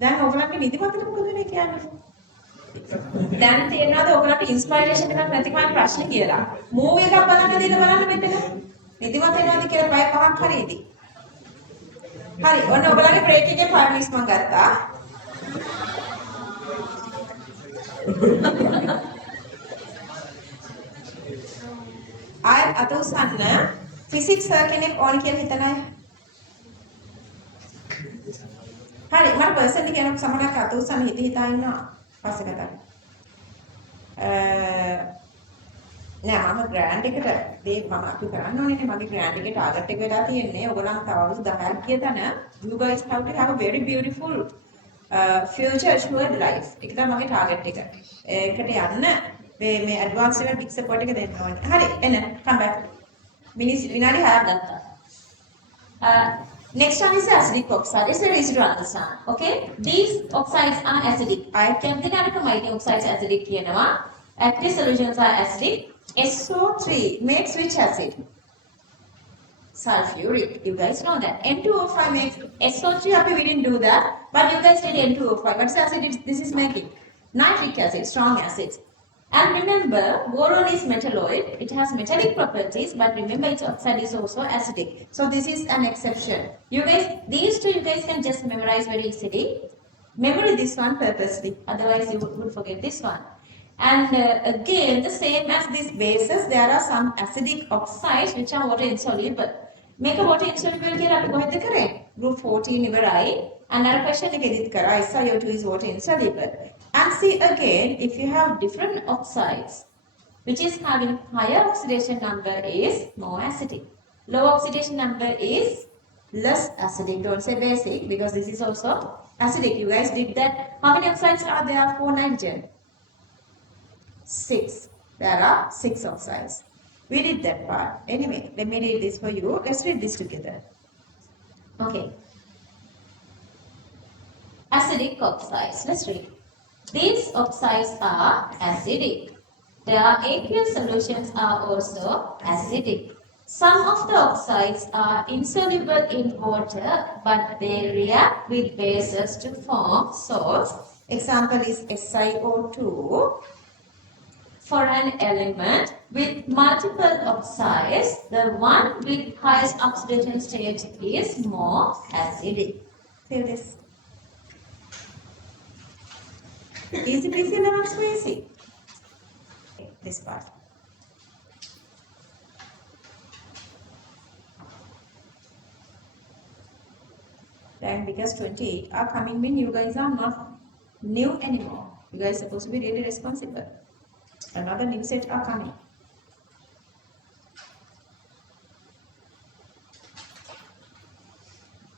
දැන් ඔයගලන්ගේ නිදිමතට මොකද මේ කියන්නේ? දැන් තේරෙනවද ඔයගලන්ට ඉන්ස්පයරේෂන් එකක් නැතිකම ප්‍රශ්න කියලා? මූවි එකක් බලන්න දෙන්න බලන්න මෙතන. නිදිමත එනවද කියලා පැය 5ක් හරියදී. හරි ඔන්න ඔයගලගේ බ්‍රේක් එකේ 5 මිනිස් මම ගත්තා. ආයත් අත උස්සන්න ෆිසික්ස් කෙනෙක් ඕන කියලා හිතන අය. හරි මම පර්සනලි කෙනෙක් සමහරක් අත උස්සන්න හිතා ඉන්නවා පස්සේ කතා. නෑ මම ග්‍රෑන්ඩ් එකට මම අපි කරන්න ඕනේ මගේ ග්‍රෑන්ඩ් එකේ ටාගට් එක වෙලා තියෙන්නේ. ඔයගොල්ලන් තව අවුරුදු 10ක් කියතන you guys have to have a very beautiful future assured life. ඒක තමයි මගේ ටාගට් එක. ඒකට යන්න මේ ඇඩ්වාන්ස් එක බිග් සපෝට් එක දෙන්න ඕනේ. හරි එන්න come back. විනාඩි 6ක් ගත්තා. Next one is acidic oxide. It's very easy to understand. Okay? These oxides are acidic. I can then mighty oxides acidic කියනවා. Active solutions are acidic. SO3 makes which acid? Sulfuric. You guys know that. N2O5 makes SO3. We didn't do that. But you guys did N2O5. What's the acid this is making? Nitric acid, strong acids. And remember, boron is metalloid. It has metallic properties, but remember its oxide is also acidic. So this is an exception. You guys, these two you guys can just memorize very easily. Memory this one purposely. Otherwise you would forget this one. And again, the same as these bases, there are some acidic oxides which are water insoluble. Make a water insoluble here. අපි කොහෙද කරේ? Group 14 ඉවරයි. And our question එකෙදිත් කරා SiO2 is water insoluble. And see again, if you have different oxides, which is having higher oxidation number is more acidic. Low oxidation number is less acidic. Don't say basic because this is also acidic. You guys did that. How many oxides are there for nitrogen? 6. There are 6 oxides. We did that part. Anyway, let me read this for you. Let's read this together. Okay. Acidic oxides. Let's read. These oxides are acidic. Their aqueous solutions are also acidic. Some of the oxides are insoluble in water, but they react with bases to form salts. Example is SiO2. For an element with multiple oxides, the one with highest oxidation state is more acidic. Feel this? Easy peasy lemon squeezy. This part. Then because 28 are coming when you guys are not new anymore. You guys are supposed to be really responsible. Another new set are coming.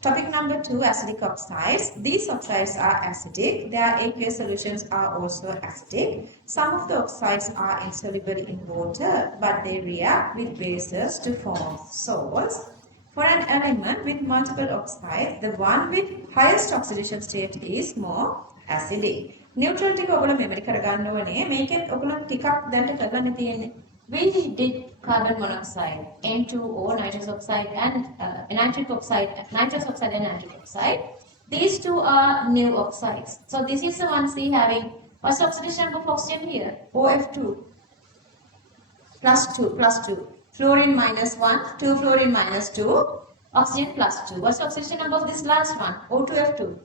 Topic number 2, acidic oxides. These oxides are acidic. Their aqueous solutions are also acidic. Some of the oxides are insoluble in water, but they react with bases to form salts. For an element with multiple oxides, the one with highest oxidation state is more acidic. Neutral ටික ඔයගොල්ලෝ memory කරගන්න ඕනේ. මේකෙත් ඔයගොල්ලෝ ටිකක් දැන් කරන්න තියෙන්නේ. We did carbon monoxide, N2O, nitrous oxide and nitric oxide and nitric oxide. These two are new oxides. So this is the one C having, what's the oxidation number of oxygen here? OF2 plus 2. Fluorine minus 1, 2 fluorine minus 2, oxygen plus 2. What's the oxidation number of this last one? O2F2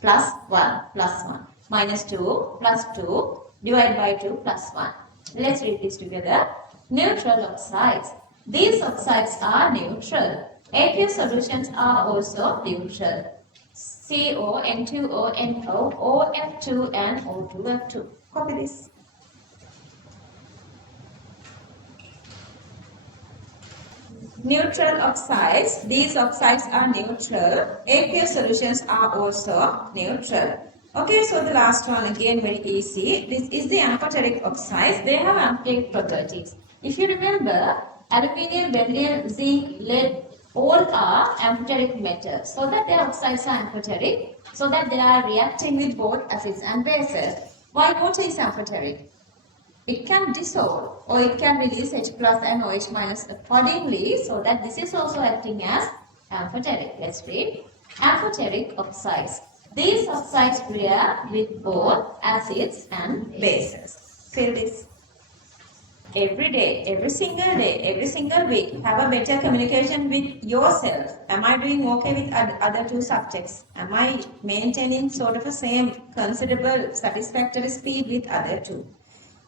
plus 1 minus 2 plus 2 divided by 2 plus 1. Let's read this together. Neutral oxides. These oxides are neutral. Aqueous solutions are also neutral. CO, N2O, NO, OF2 and O2F2. Copy this. Neutral oxides. These oxides are neutral. Aqueous solutions are also neutral. Okay, so the last one again very easy. This is the amphoteric oxides. They have amphoteric properties. If you remember, aluminium, beryllium, zinc, lead, all are amphoteric metals. So that their oxides are amphoteric. So that they are reacting with both acids and bases. Why water is amphoteric? It can dissolve or it can release H plus and OH minus accordingly, so that this is also acting as amphoteric. Let's read. Amphoteric oxides. These oxides react with both acids and bases. Feel this. Every day, every single week, have a better communication with yourself. Am I doing okay with other two subjects? Am I maintaining sort of a same considerable satisfactory speed with other two?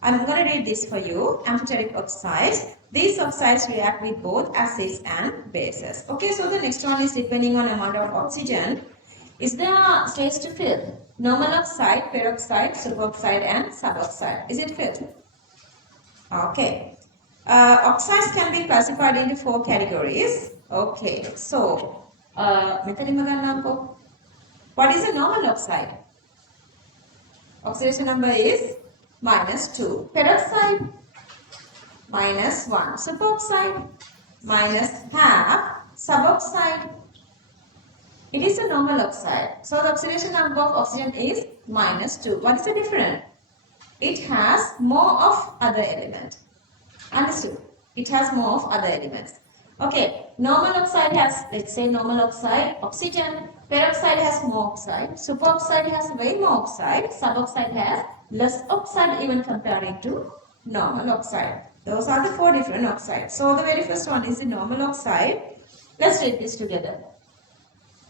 I'm going to read this for you. Amphoteric oxides. These oxides react with both acids and bases. Okay, so the next one is depending on amount of oxygen. Is there space to fill? Normal oxide, peroxide, superoxide and suboxide. Is it filled? Okay. Oxides can be classified into 4 categories. Okay, so what is a normal oxide? Oxidation number is -2. Peroxide -1. Superoxide -half. Suboxide. It is a normal oxide. So the oxidation number of oxygen is -2. What is the difference? It has more of other element. Understood? It has more of other elements. Okay, normal oxide has, let's say normal oxide, oxygen. Peroxide has more oxide. Superoxide has way more oxide. Suboxide has less oxide even comparing to normal oxide. Those are the 4 different oxides. So the very first one is the normal oxide. Let's read this together.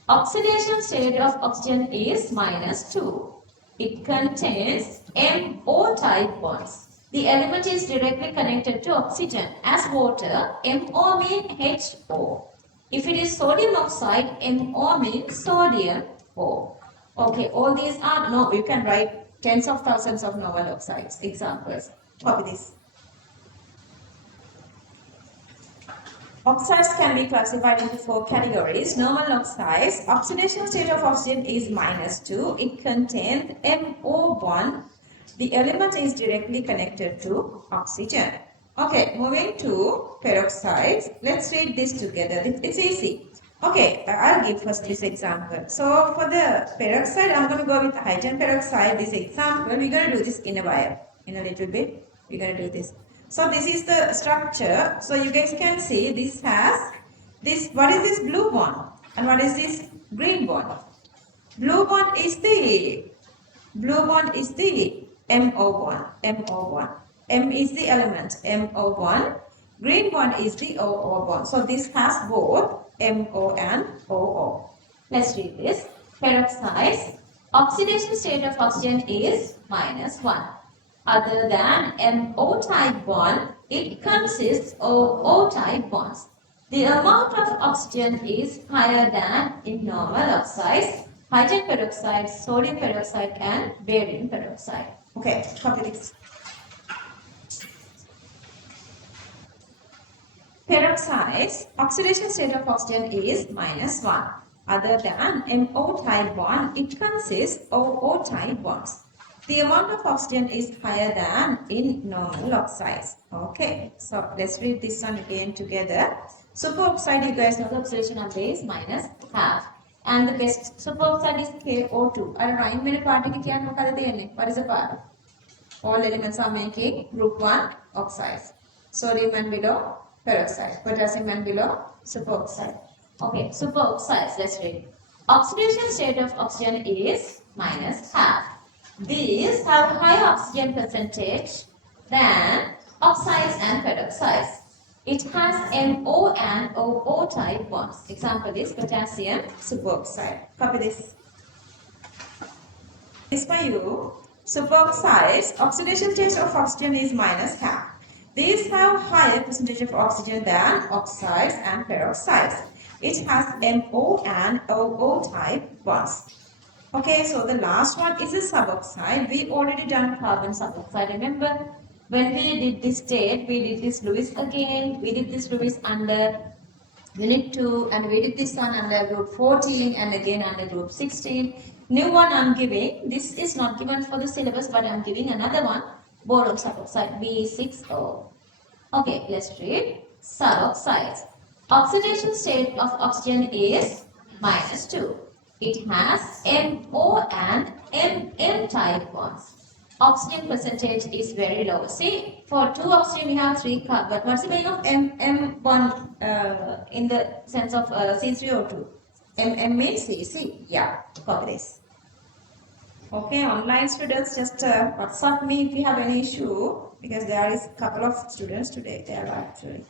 Oxidation state of oxygen is -2. It contains MO type bonds. The element is directly connected to oxygen. As water, MO means HO. If it is sodium oxide, MO means sodium O. Okay, all these are, no, you can write tens of thousands of normal oxides. Examples. Copy this. Oxides can be classified into 4 categories. Normal oxides. Oxidation state of oxygen is -2. It contains MO bond. The element is directly connected to oxygen. Okay, moving to peroxides. Let's read this together. It's easy. Okay, I'll give first this example. So for the peroxide, I'm going to go with hydrogen peroxide. This example, we're going to do this in a while, in a little bit. We're going to do this. So this is the structure. So you guys can see this has this. What is this blue bond? And what is this green bond? Blue bond is the MO bond. MO bond. M is the element. MO bond. Green bond is the OO bond. So this has both MO and OO. Let's read this. Peroxide. Oxidation state of oxygen is -1. Other than MO type bond, it consists of O type bonds. The amount of oxygen is higher than in normal oxides, hydrogen peroxide, sodium peroxide and barium peroxide. Okay, copy this. Peroxides, oxidation state of oxygen is -1. Other than MO type bond, it consists of O type bonds. The amount of oxygen is higher than in normal oxides. Okay, so let's read this one again together. Superoxide, you guys know the oxidation number is -1/2. And the best superoxide is KO2. Our rhyme many part what is the part? All elements are making group 1 oxides. Sodium and below peroxide. Potassium and below superoxide. Okay, superoxides, let's read. Oxidation state of oxygen is -1/2. These have higher oxygen percentage than oxides and peroxides. It has MO and OO type bonds. Example is potassium superoxide. Copy this. This for you. Superoxides, oxidation state of oxygen is -1/2. These have higher percentage of oxygen than oxides and peroxides. It has MO and OO type bonds. Okay, so the last one is a suboxide. We already done carbon suboxide. Remember, when we did this state, we did this Lewis again. We did this Lewis under unit 2 and we did this one under group 14 and again under group 16. New one I'm giving. This is not given for the syllabus, but I'm giving another one. Boron suboxide B6O. Okay, let's read suboxides. Oxidation state of oxygen is -2. It has MO and MM type bonds. Oxygen percentage is very low. See, for 2 oxygen you have 3 carbon. What's the meaning of MM bond in the sense of C3O2? MM means CC. Yeah, copy this. Okay, online students, just WhatsApp me if you have any issue, because there is a couple of students today. They are actually.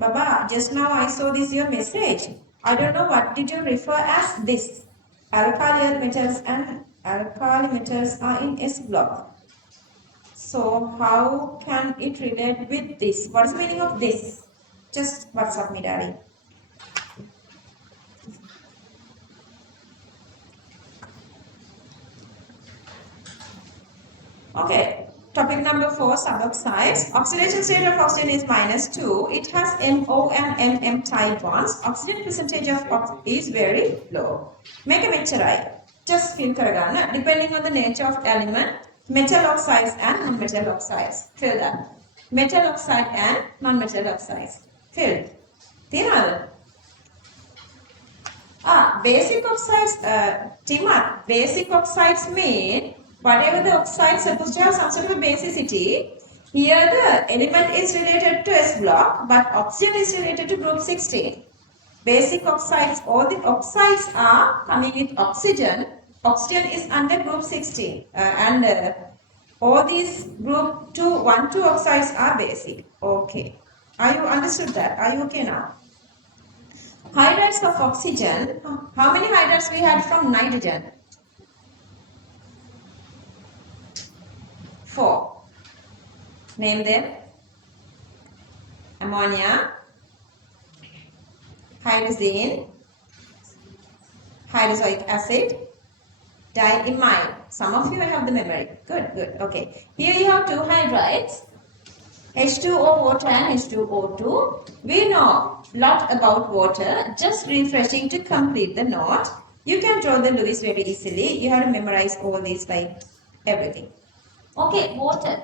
Baba, just now I saw this your message. I don't know what did you refer as this. Alkali metals and alkali metals are in S block. So how can it relate with this? What is the meaning of this? Just WhatsApp me, daddy. Okay. Topic number 4, suboxides. Oxidation state of oxygen is -2. It has MO and MM type bonds. Oxygen percentage of oxygen is very low. Make a meteorite. Just fill karagana. Depending on the nature of element, metal oxides and non-metal oxides. Fill that. Metal oxide and non-metal oxides. Filled. Basic oxides. Timar. Basic oxides mean whatever the oxide is supposed to have some sort of basicity. Here the element is related to S block, but oxygen is related to group 16. Basic oxides, all the oxides are coming with oxygen. Oxygen is under group 16 and all these group 1, 2 oxides are basic. Okay. Are you understood that? Are you okay now? Hydrides of oxygen. How many hydrides we had from nitrogen? 4. Name them. Ammonia, hydrazine, hydroxylic acid, diimide. Some of you have the memory. Good, good. Okay. Here you have 2 hydrides. H2O water and H2O2. We know a lot about water. Just refreshing to complete the note. You can draw the Lewis very easily. You have to memorize all these like everything. Okay, water.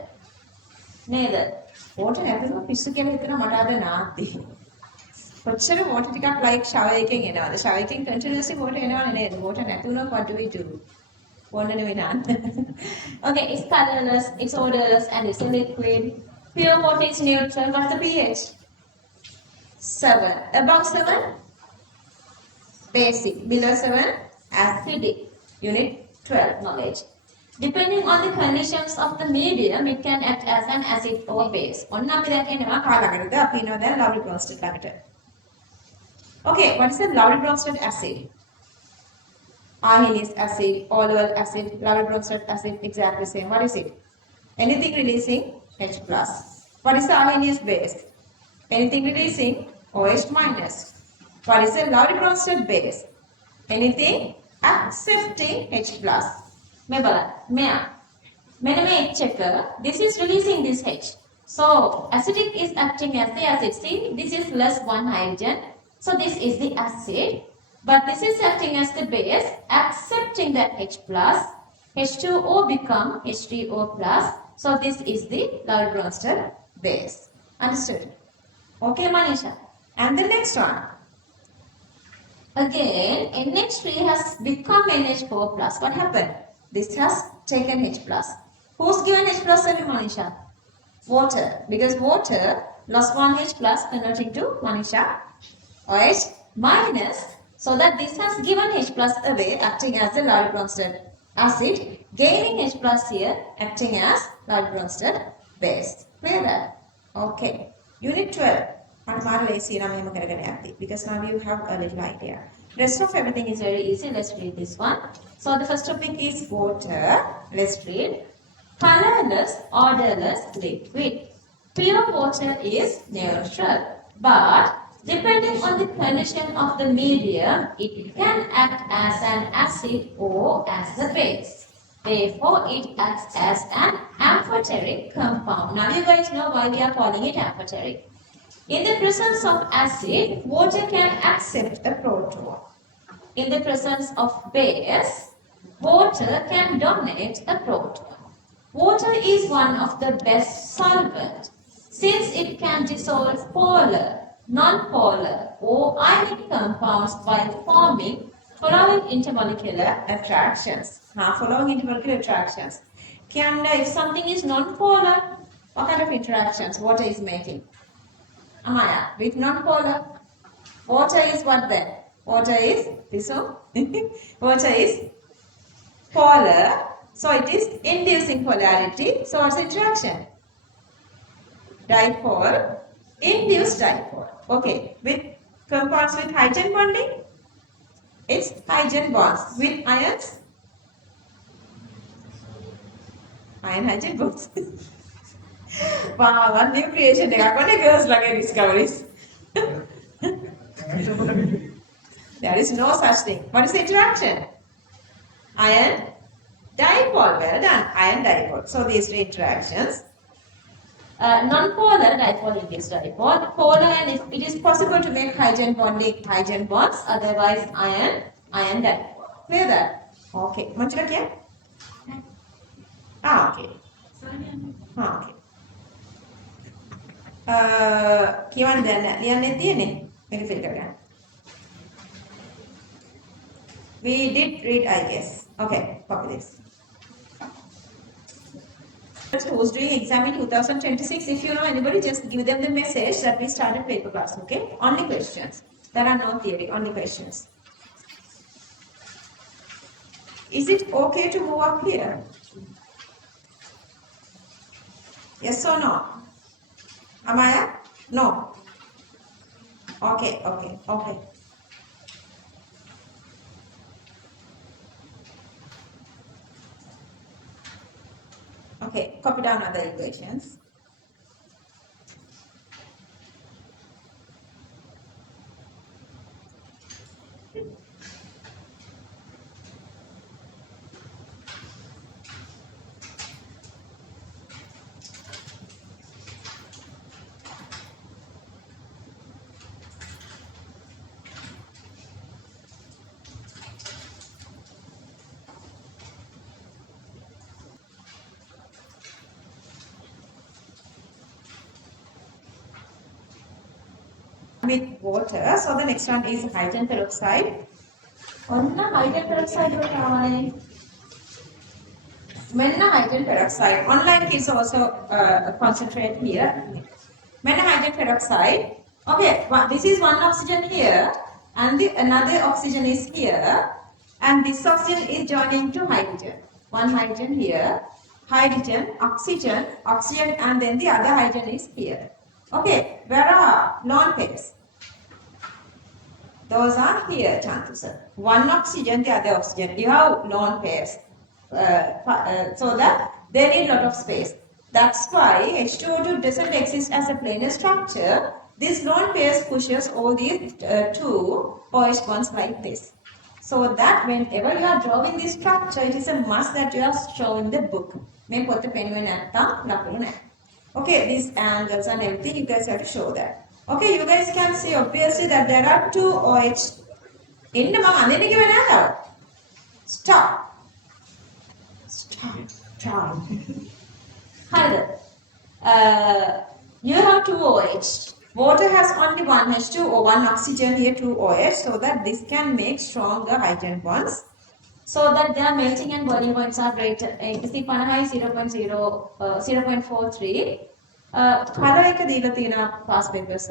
Neither. Water නැතුව පිස්සු කියලා හිතන මට අද නාද්දි. කොච්චර water ටිකක් like shower එකෙන් එනවද? shower එකෙන් continuously water එනවනේ නේද? water නැතුණොත් what do we do? Water නෙවෙයි නාන්න. Okay, it's colorless, it's odorless and it's a liquid. Pure water is neutral. What's the pH? 7. Above 7? Basic. Below 7? Acidic. Unit 12 knowledge. Depending on the conditions of the medium, it can act as an acid or base. ඔන්න අපි දැන් එනවා කාලකටද අපි එනවා දැන් Lowry Bronsted ළඟට. Okay, what is the Lowry Bronsted acid? Arrhenius acid, Olivol acid, Lowry Bronsted acid, exactly same. What is it? Anything releasing H plus. What is the Arrhenius base? Anything releasing OH minus. What is the Lowry Bronsted base? Anything accepting H plus. මේ බලන්න මෙයා මෙන්න මේ H එක this is releasing this H. So acidic is acting as the acid. See, this is less one hydrogen. So this is the acid. But this is acting as the base, accepting that H plus. H2O become H3O plus. So this is the Lowry Bronsted base. Understood? Okay, Manisha. And the next one. Again, NH3 has become NH4 plus. What happened? This has taken H plus. Who's given H plus, Manisha? Water. Because water lost one H plus converting to Manisha OH minus. So that this has given H plus away acting as the Lowry Bronsted acid. Gaining H plus here acting as Lowry Bronsted base. Clear that? Okay. Unit 12. Because now you have a little idea. Rest of everything is very easy. Let's read this one. So the first topic is water. Let's read. Colorless, odorless liquid. Pure water is neutral. But depending on the condition of the medium, it can act as an acid or as a base. Therefore, it acts as an amphoteric compound. Now you guys know why we are calling it amphoteric. In the presence of acid, water can accept a proton. In the presence of base, water can dominate a proton. Water is one of the best solvents since it can dissolve polar, non-polar or ionic compounds by forming following intermolecular attractions. Following intermolecular attractions. If something is non-polar, what kind of interactions water is making? Amaya, with non-polar, water is what then? Water is this one. Water is polar, so it is inducing polarity. So what's the interaction? Dipole, induced dipole. Okay, with compounds with hydrogen bonding, it's hydrogen bonds. With ions, ion hydrogen bonds. Wow, one new creation. Girls like discoveries. There is no such thing. What is the interaction? Ion dipole. Well done. Ion dipole. So these two interactions. Non-polar dipole induced dipole. Polar, and if it is possible to make hydrogen bonding, hydrogen bonds. Otherwise, ion dipole. Clear that? Okay. Manchila kya? Okay. Okay. කියවන්න දැන් ලියන්නේ තියෙන්නේ මේක feel කරගන්න. We did read, I guess. Okay, copy this. Who's doing exam in 2026? If you know anybody, just give them the message that we started paper class. Okay, only questions. There are no theory, only questions. Is it okay to move up here? Yes or no? Amaya? No. Okay. Okay, copy down other equations. with water. So the next one is hydrogen peroxide. Hydrogen peroxide hydrogen peroxide. Online kids also concentrate here. Hydrogen peroxide. Okay, this is one oxygen here, and another oxygen is here, and this oxygen is joining to hydrogen. One hydrogen here, hydrogen, oxygen, oxygen, and then the other hydrogen is here. Okay, where are lone pairs? Those are here, Chantu sir. One oxygen, the other oxygen. You have lone pairs. So that they need a lot of space. That's why H2O2 doesn't exist as a planar structure. This lone pairs pushes all these two OH bonds like this. So that whenever you are drawing this structure, it is a must that you are showing the book. Okay, these angles and everything, you guys have to show that. Okay, you guys can see obviously that there are two OH. Stop. Stop. You have two OH. Water has only one H2O, one oxygen here, two OH, so that this can make stronger hydrogen bonds. So that their melting and boiling points are greater. You see, Panaha is 0.43. Past papers.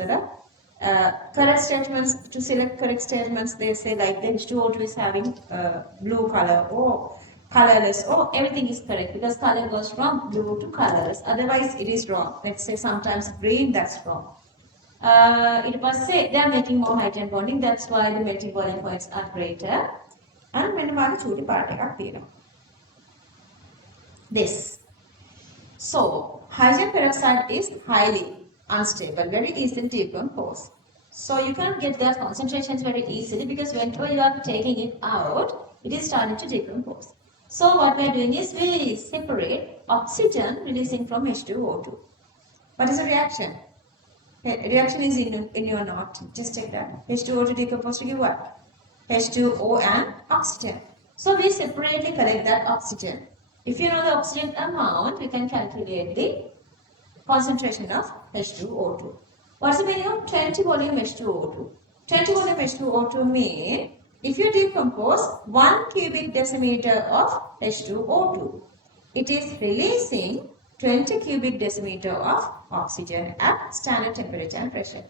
Correct statements, to select correct statements, they say like the H2O2 is having blue color or colorless, or everything is correct because color goes from blue to colorless. Otherwise, it is wrong. Let's say sometimes green, that's wrong. It must say they are making more hydrogen bonding, that's why the melting boiling points are greater. And when this. So, hydrogen peroxide is highly unstable, very easily decomposed. So, you can't get their concentrations very easily because whenever you are taking it out, it is starting to decompose. So, what we are doing is we separate oxygen releasing from H2O2. What is the reaction? Reaction is in your note. Just check that. H2O2 decomposed to give what? H2O and oxygen. So, we separately collect that oxygen. If you know the oxygen amount, we can calculate the concentration of H2O2. What's the meaning of 20 volume H2O2? 20 volume H2O2 means if you decompose 1 cubic decimeter of H2O2, it is releasing 20 cubic decimeter of oxygen at standard temperature and pressure.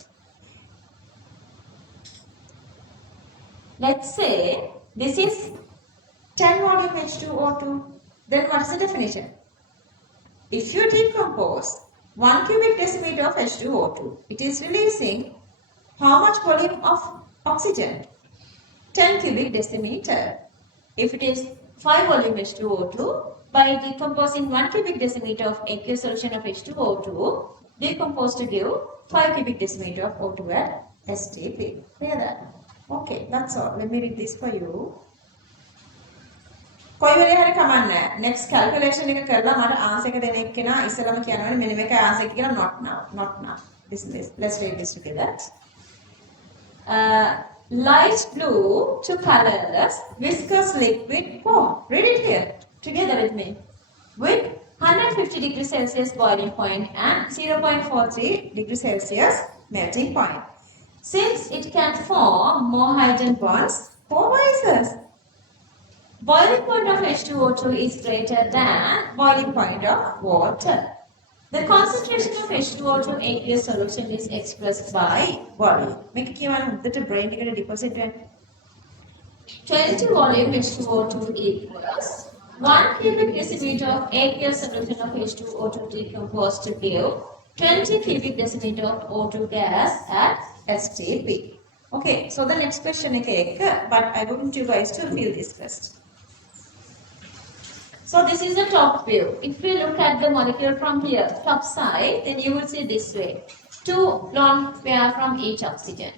Let's say this is 10 volume H2O2. Then what is the definition? If you decompose 1 cubic decimeter of H2O2, it is releasing how much volume of oxygen? 10 cubic decimeter. If it is 5 volume H2O2, by decomposing 1 cubic decimeter of aqueous solution of H2O2, decompose to give 5 cubic decimeter of O2 at STP. Clear that? Okay, that's all. Let me read this for you. කොයි වෙලේ හරි කමන්නේ next calculation එක කරලා මට answer එක දෙන එක්කෙනා ඉස්සෙල්ලාම කියනවනේ මෙන්න මේක answer එක කියලා not now this let's read this together. Light blue to colorless viscous liquid form. Read it here together with me. With 150 degrees Celsius boiling point and 0.43 degrees Celsius melting point. Since it can form more hydrogen bonds, why is this? Boiling point of H2O2 is greater than boiling point of water. The concentration of H2O2 aqueous solution is expressed by volume. Make it the brain to deposit 20 volume H2O2 equals 1 cubic decimeter of aqueous solution of H2O2 decomposed to give 20 cubic decimeter of O2 gas at STP. Okay, so the next question is, but I want you guys to feel this first. So this is the top view. If we look at the molecule from here, top side, then you will see this way. 2 lone pair from each oxygen.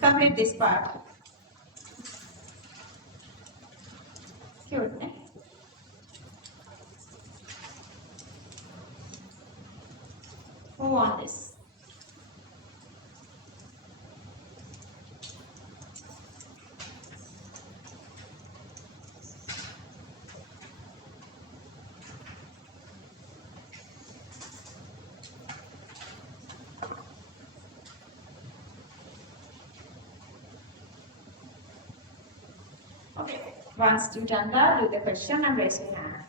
Complete this part. Cute, eh? Who want this? Once you've done that, do the question and raise your hand.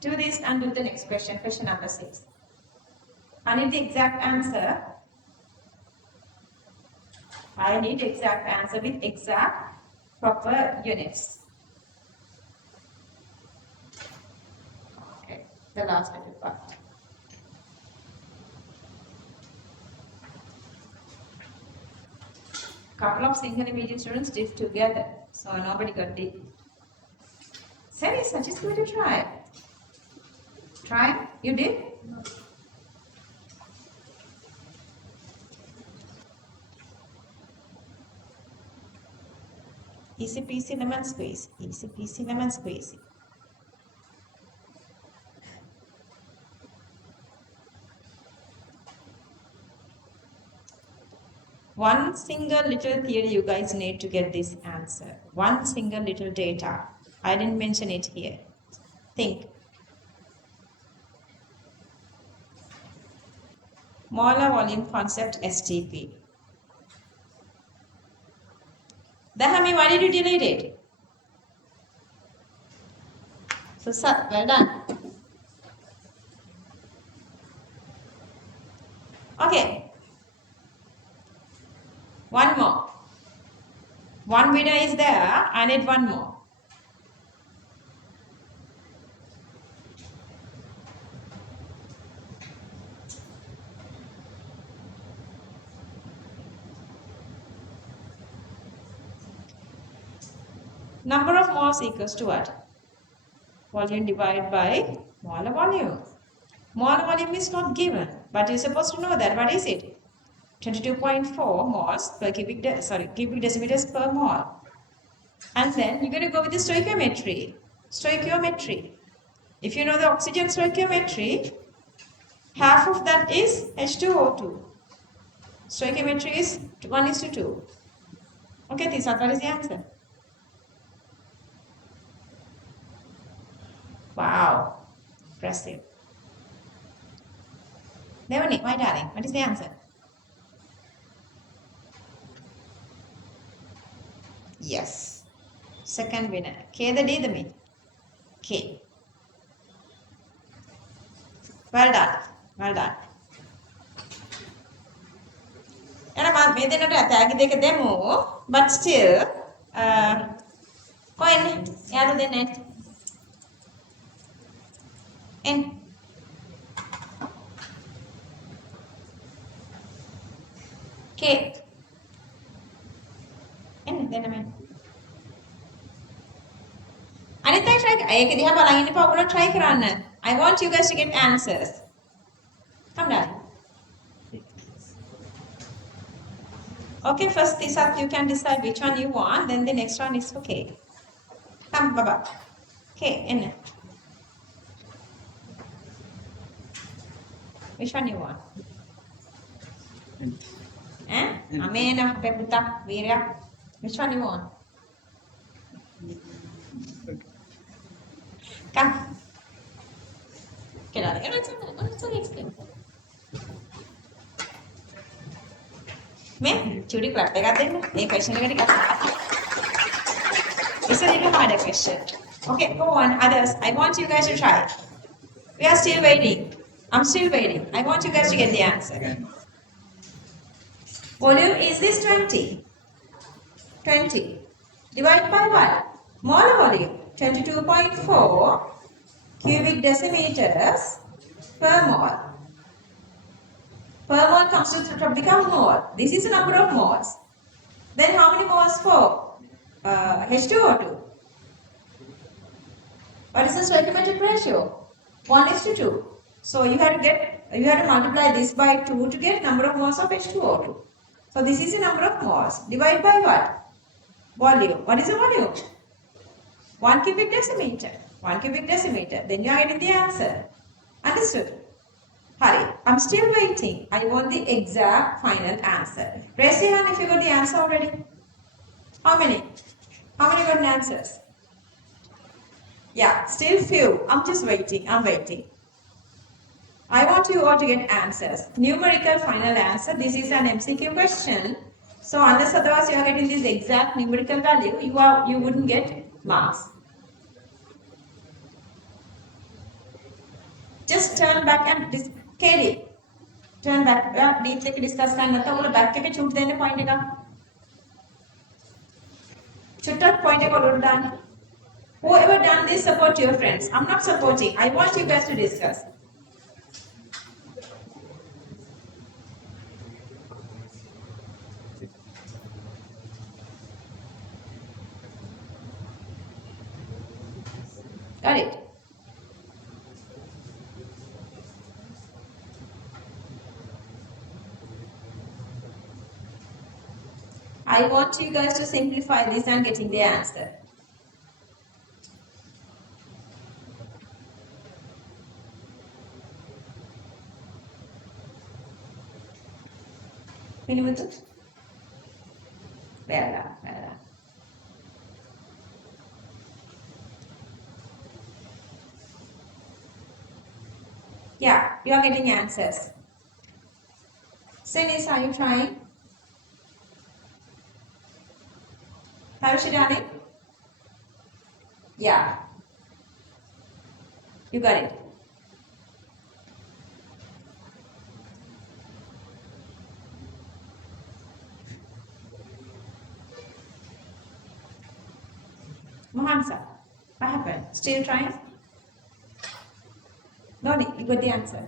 Do this and do the next question, question number 6. I need the exact answer. I need exact answer with exact proper units. Okay, the last little part. Couple of Sinhala medium students did together, so nobody got D. Serious, I just going to try. Try? You did? No. Easy peasy lemon squeeze. Easy peasy lemon squeeze. One single little theory you guys need to get this answer. One single little data. I didn't mention it here. Think. Molar volume concept STP. Dahami, why did you delete it? So, sir, well done. Okay. One more. One winner is there. I need one more. Number of moles equals to what? Volume divided by molar volume. Molar volume is not given, but you're supposed to know that. What is it? 22.4 moles per cubic decimeters per mole. And then you're going to go with the stoichiometry. Stoichiometry. If you know the oxygen stoichiometry, half of that is H2O2. Stoichiometry is 1:2. Okay, Tisat, what is the answer? Wow, impressive. Leonie, my darling, what is the answer? Yes. Second winner. K the D the me. K. Well done. Well done. එහෙනම් මේ දෙන්නට තෑගි දෙක දෙමු, but still කොහෙන්නේ? එයාට දෙන්නේ. N. K. N දෙන්න මම. අනිත් අය try ඒක දිහා බලන් ඉන්න එපා. ඔයගොල්ලෝ try කරන්න. I want you guys to get answers. Come down. Okay, first Tisat, you can decide which one you want, then the next one is okay. Come, Baba. Okay, in. Which one you want? Eh? Amena, Peputa, Virya. Which one you want? Come. Get out of here. Let's explain. Me? Chudi clap. A question. It's a little harder question. Okay, go on. Others, I want you guys to try. We are still waiting. I'm still waiting. I want you guys to get the answer. Volume is this 20? 20. Divide by what? Molar volume. 22.4 cubic decimeters per mole. Per mole comes to become mole. This is the number of moles. Then how many moles for H2O2? What is the stoichiometric ratio? 1:2. So you have to multiply this by 2 to get number of moles of H2O2. So this is the number of moles. Divide by what? Volume. What is the volume? 1 cubic decimeter. 1 cubic decimeter. Then you are getting the answer. Understood? Hurry. I'm still waiting. I want the exact final answer. Raise your hand if you got the answer already. How many? How many got the answers? Yeah, still few. I'm just waiting. I'm waiting. I want you all to get answers. Numerical final answer. This is an MCQ question. So unless otherwise you are getting this exact numerical value, you wouldn't get marks. Just turn back and Kelly. Turn back. Deeply discuss करना back के छूट देने point का. छुट्टा point को load डाल. Whoever done this, support your friends. I'm not supporting. I want you guys to discuss. Got it? I want you guys to simplify this and getting the answer. Bella. Yeah, you are getting answers. Sinis, are you trying? Have you done it? Yeah. You got it. Mohansa, what happened? Still trying? No, you got the answer.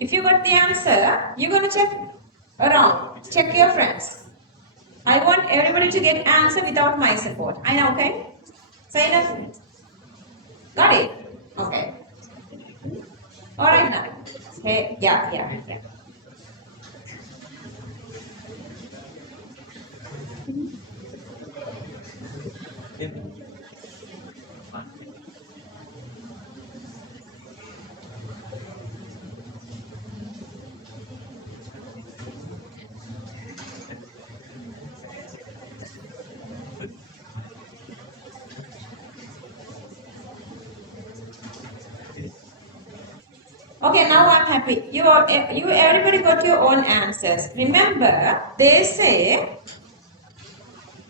If you got the answer, you're going to check around. Check your friends. I want everybody to get answer without my support. I know, okay? Say enough. Got it? Okay. Alright now. Hey, yeah. Okay, now I'm happy. You everybody got your own answers. Remember, they say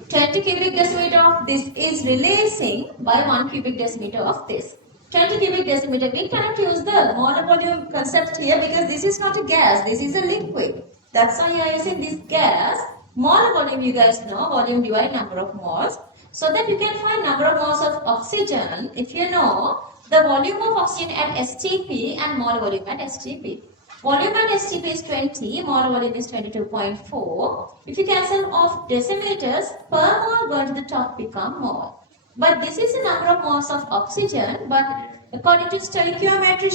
20 cubic decimeter of this is releasing by 1 cubic decimeter of this. 20 cubic decimeter, we cannot use the molar volume concept here because this is not a gas, this is a liquid. That's why I am using this gas. Molar volume, you guys know, volume divide number of moles. So that you can find number of moles of oxygen if you know the volume of oxygen at STP and molar volume at STP. Volume at STP is 20, molar volume is 22.4. If you cancel off decimeters, per mole going to the top become mole. But this is the number of moles of oxygen, but according to stoichiometry,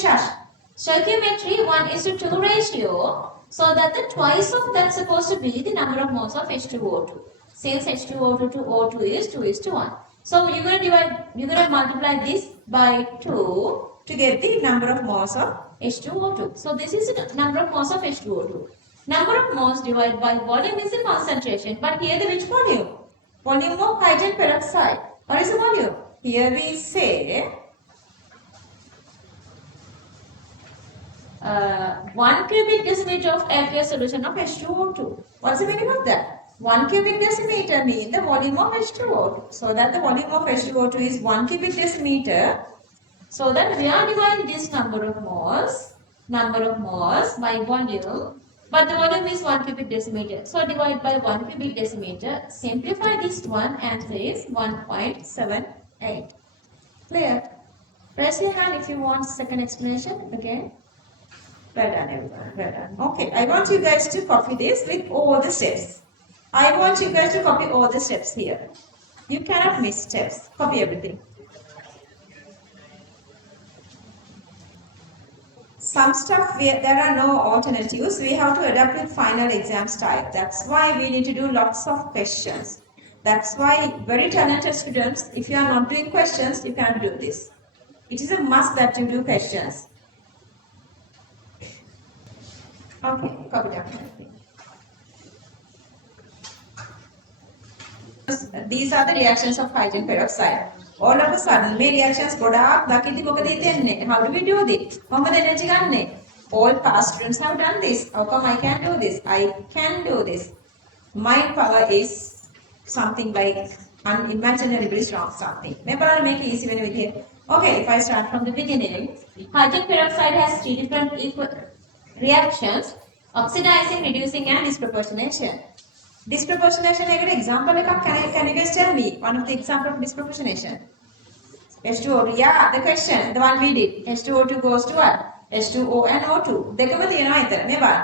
stoichiometry 1:2 ratio, so that the twice of that is supposed to be the number of moles of H2O2. Since H2O2 to O2 is 2:1. So you're going to multiply this by 2 to get the number of moles of H2O2. So this is the number of moles of H2O2. Number of moles divided by volume is the concentration. But here the which volume? Volume of hydrogen peroxide. What is the volume? Here we say 1 cubic decimeter of aqueous solution of H2O2. What's the meaning of that? 1 cubic decimeter means the volume of H2O2. So that the volume of H2O2 is 1 cubic decimeter. So that we are dividing this number of moles by volume. But the volume is 1 cubic decimeter. So divide by 1 cubic decimeter. Simplify this one. Answer is 1.78. Clear? Raise your hand if you want second explanation. Okay. Well done, everyone. Well done. Okay. I want you guys to copy this with all the steps. I want you guys to copy all the steps here. You cannot miss steps. Copy everything. Some stuff there are no alternatives. We have to adapt with final exam style. That's why we need to do lots of questions. That's why very talented students, if you are not doing questions, you can't do this. It is a must that you do questions. Okay, copy down. These are the reactions of hydrogen peroxide. All of a sudden මේ reactions ගොඩාක් දකිද්දි මොකද හිතෙන්නේ? How do we do this? කොහොමද energy ගන්නෙ? All past students have done this. How come I can't do this? I can do this. My power is something like unimaginably strong something. මේ බලන්න මේක easy වෙන විදිය. Okay, if I start from the beginning, hydrogen peroxide has three different equal reactions: oxidizing, reducing, and disproportionation. Disproportionation eකට example එකක් can you guys tell me one of the example of disproportionation? H2O2, yeah, the question, the one we did. H2O2 goes to what? H2O and O2. දෙකම තියෙනවා එතන. මේ බලන්න.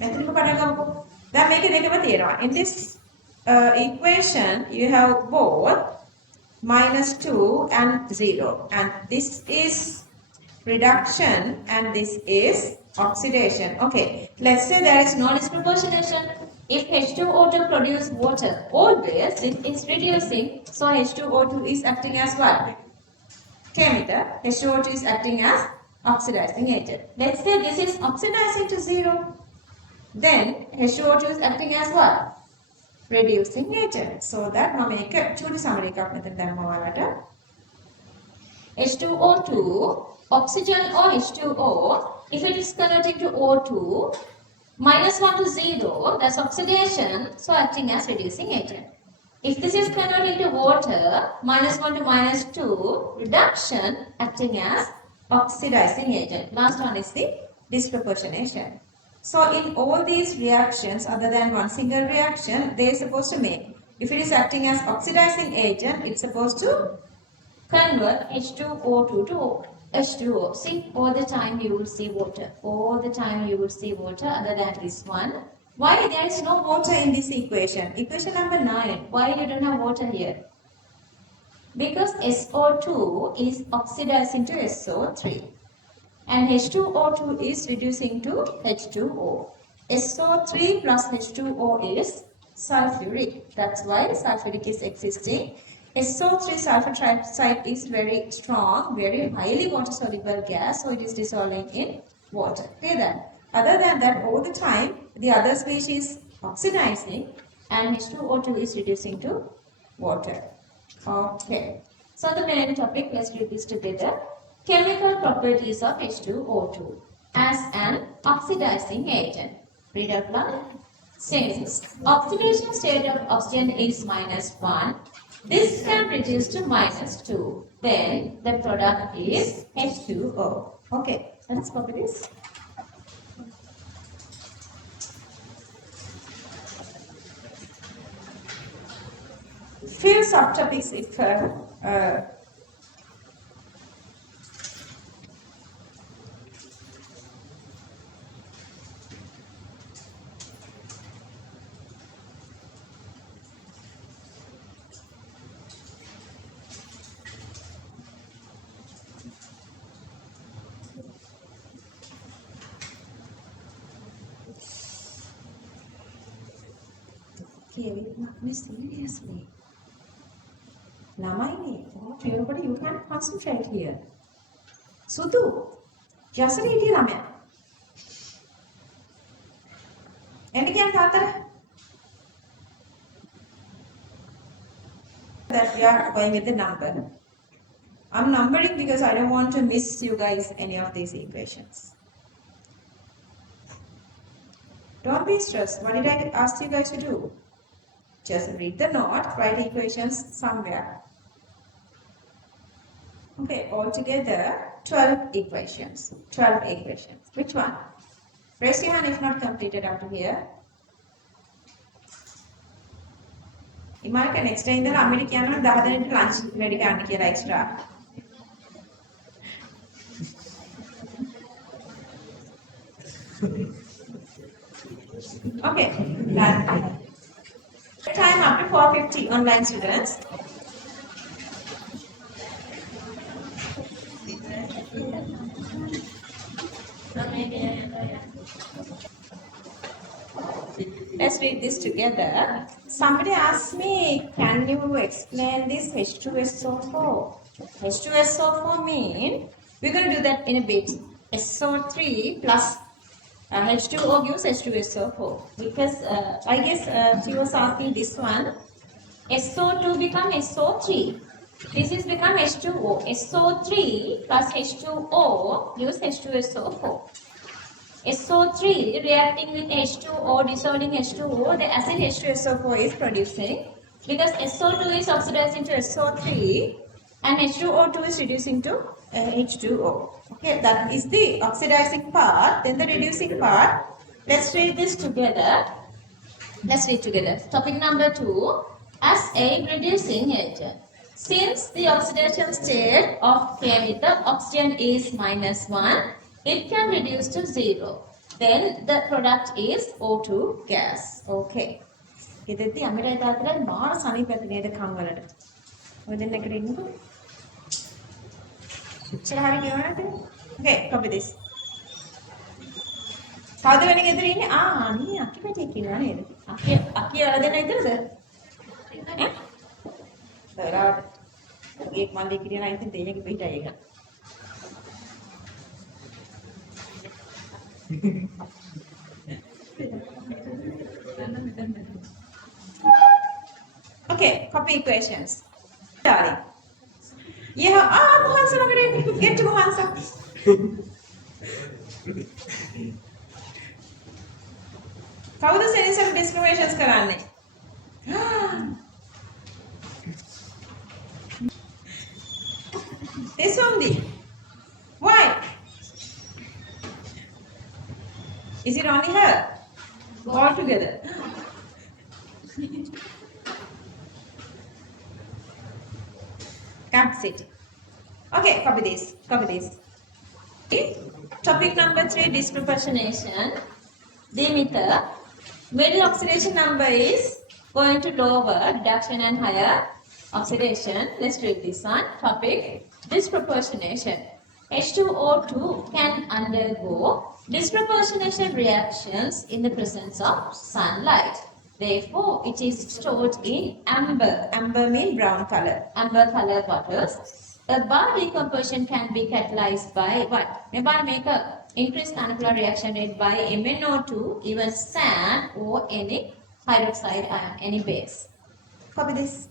මෙතනක පටන් ගමුකෝ. දැන් මේකේ දෙකම තියෙනවා. In this equation, you have both -2 and 0. And this is reduction and this is oxidation. Okay, let's say there is no disproportionation. If H2O2 produces water, always it is reducing. So H2O2 is acting as what? Chemical. H2O2 is acting as oxidizing agent. Let's say this is oxidizing to 0. Then H2O2 is acting as what? Reducing agent. So that මම එක චූටි summary එකක් මෙතන දැම්මා ඔයාලට. H2O2, oxygen or H2O, if it is converting to O2, -1 to 0, that's oxidation, so acting as reducing agent. If this is converted into water, -1 to -2, reduction, acting as oxidizing agent. Last one is the disproportionation. So in all these reactions, other than one single reaction, they are supposed to make. If it is acting as oxidizing agent, it's supposed to convert H2O2 to H2O. See, all the time you will see water. All the time you will see water other than this one. Why there is no water in this equation? Equation number 9. Why you don't have water here? Because SO2 is oxidizing to SO3. And H2O2 is reducing to H2O. SO3 plus H2O is sulfuric. That's why sulfuric is existing. SO3 sulfur trioxide is very strong, very highly water soluble gas, so it is dissolving in water. Okay then. Other than that, all the time the other species oxidizing and H2O2 is reducing to water. Okay. So the main topic, let's read this together. Chemical properties of H2O2 as an oxidizing agent. Read out loud. Since oxidation state of oxygen is -1, this can reduce to -2. Then the product is H2O. Okay, let's copy this. Few subtopics if okay, we seriously. Namaini, everybody, you can concentrate here. Sudhu, just read here, Ramya. Any can father? That we are going with the number. I'm numbering because I don't want to miss you guys any of these equations. Don't be stressed. What did I ask you guys to do? Just read the note, write equations somewhere. Okay, altogether 12 equations. 12 equations. Which one? Raise your hand if not completed up to here. Imarika next time the America කියනවා 10 දෙනෙක්ට lunch ready කරන්න කියලා extra. Okay, done. Time up to 4:50 online students. Let's read this together. Somebody asked me, can you explain this H2SO4? H2SO4 mean, we're going to do that in a bit. SO3 plus H2O gives H2SO4. Because I guess she was asking this one. SO2 become SO3. This is become H2O. SO3 plus H2O gives H2SO4. SO3 reacting with H2O, dissolving H2O, the acid H2SO4 is producing, because SO2 is oxidized into SO3 and H2O2 is reducing to H2O. Okay, that is the oxidizing part. Then the reducing part. Let's read this together. Let's read together. Topic number 2. As a reducing agent. Since the oxidation state of K with the oxygen is -1, it can reduce to 0. Then the product is O2 gas. Okay. ඉතින් අපිට තාත්තලා මාර සනීපයක් නේද කම් වලට. ඔය දෙන්න එකට ඉන්නකො. ඉතල හරි කියවන්නද? Okay, copy this. කවුද වෙන ගෙදර ඉන්නේ? අනේ අක්කි පැටි කියනවා නේද? අක්කි වල දෙන්න ඉදරද? ඈ? බරාට. ඒක මල්ලි කියනවා ඉතින් දෙයක පිටයි ඒක. Okay, copy equations. Darling. Yeah, Mohansa, get to Mohansa. කවුද සෙනසල් ඩිස්ක්‍රිමිනේෂන්ස් කරන්නේ? This only. Why? Is it only her? All together. Capacity. Okay, copy this. Copy this. Okay. Topic number 3, disproportionation. Dimeter. Middle oxidation number is going to lower, reduction and higher oxidation. Let's read this one. Topic, disproportionation. H2O2 can undergo disproportionation reactions in the presence of sunlight. Therefore, it is stored in amber. Amber means brown color. Amber color bottles. A bar decomposition can be catalyzed by what? A bar make a increased molecular reaction rate by MnO2, even sand or any hydroxide ion, any base. Copy this.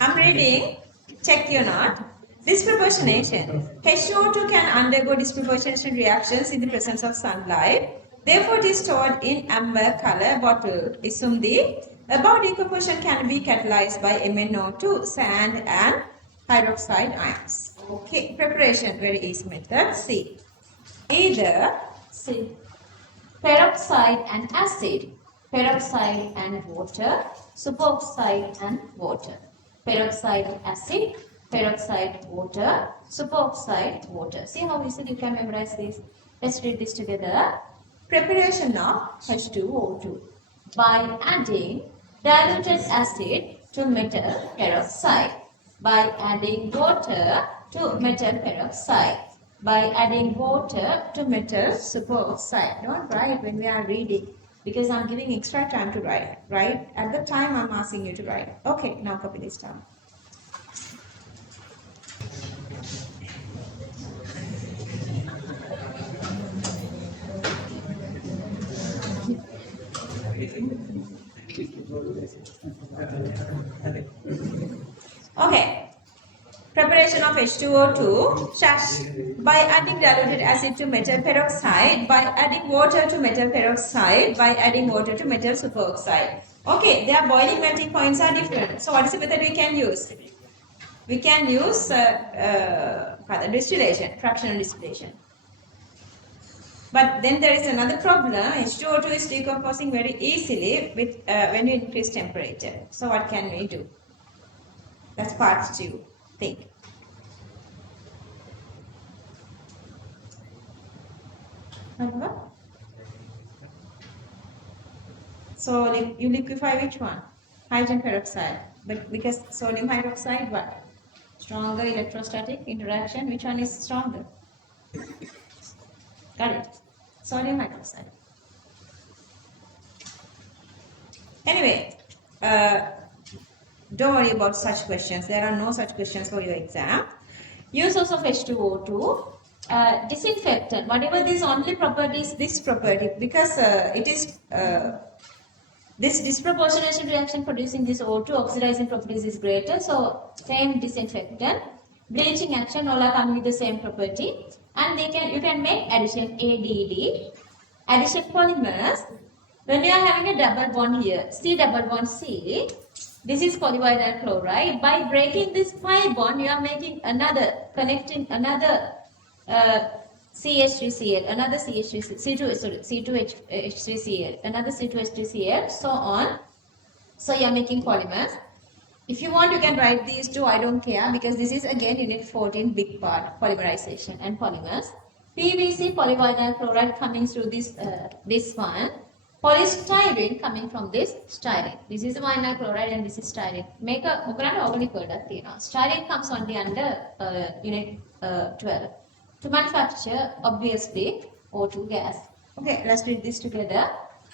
I'm reading. Check your note. Disproportionation. H2O2 can undergo disproportionation reactions in the presence of sunlight. Therefore, it is stored in amber color bottle. Assume the above decomposition can be catalyzed by MnO2, sand and hydroxide ions. Okay, preparation, very easy method. C. Either C. Peroxide and acid, peroxide and water, superoxide and water. Peroxide acid, peroxide water, superoxide water. See how easily you can memorize this. Let's read this together. Preparation of H2O2 by adding diluted acid to metal peroxide, by adding water to metal peroxide, by adding water to metal superoxide. Don't write when we are reading, because I'm giving extra time to write. Right? At the time I'm asking you to write. Okay, now copy this down. Okay. Preparation of H2O2. Shush. By adding diluted acid to metal peroxide, by adding water to metal peroxide, by adding water to metal superoxide. Okay, their boiling melting points are different. So what is the method we can use? We can use distillation, fractional distillation. But then there is another problem. H2O2 is decomposing very easily with when you increase temperature. So what can we do? That's part 2. Think. So you liquefy which one? Hydrogen peroxide. But because sodium hydroxide, what? Stronger electrostatic interaction. Which one is stronger? Got it. Sodium hydroxide. Anyway, don't worry about such questions. There are no such questions for your exam. Uses of H2O2. disinfectant. Whatever this only property is this property because it is this disproportionation reaction producing this O2 oxidizing properties is greater. So same disinfectant, bleaching action all are coming with the same property, and you can make addition ADD, addition polymers. When you are having a double bond here, C double bond C, this is polyvinyl chloride. By breaking this pi bond, you are making another, connecting another CH3Cl, another CH3, C2H3Cl, another C2H3Cl, so on. So you are making polymers. If you want, you can write these two. I don't care because this is again unit 14 big part, polymerization and polymers. PVC, polyvinyl chloride coming through this one. Polystyrene coming from this styrene. This is vinyl chloride and this is styrene. Make a organic product. Styrene comes only under unit 12. To manufacture, obviously, O2 gas. Okay, let's read this together.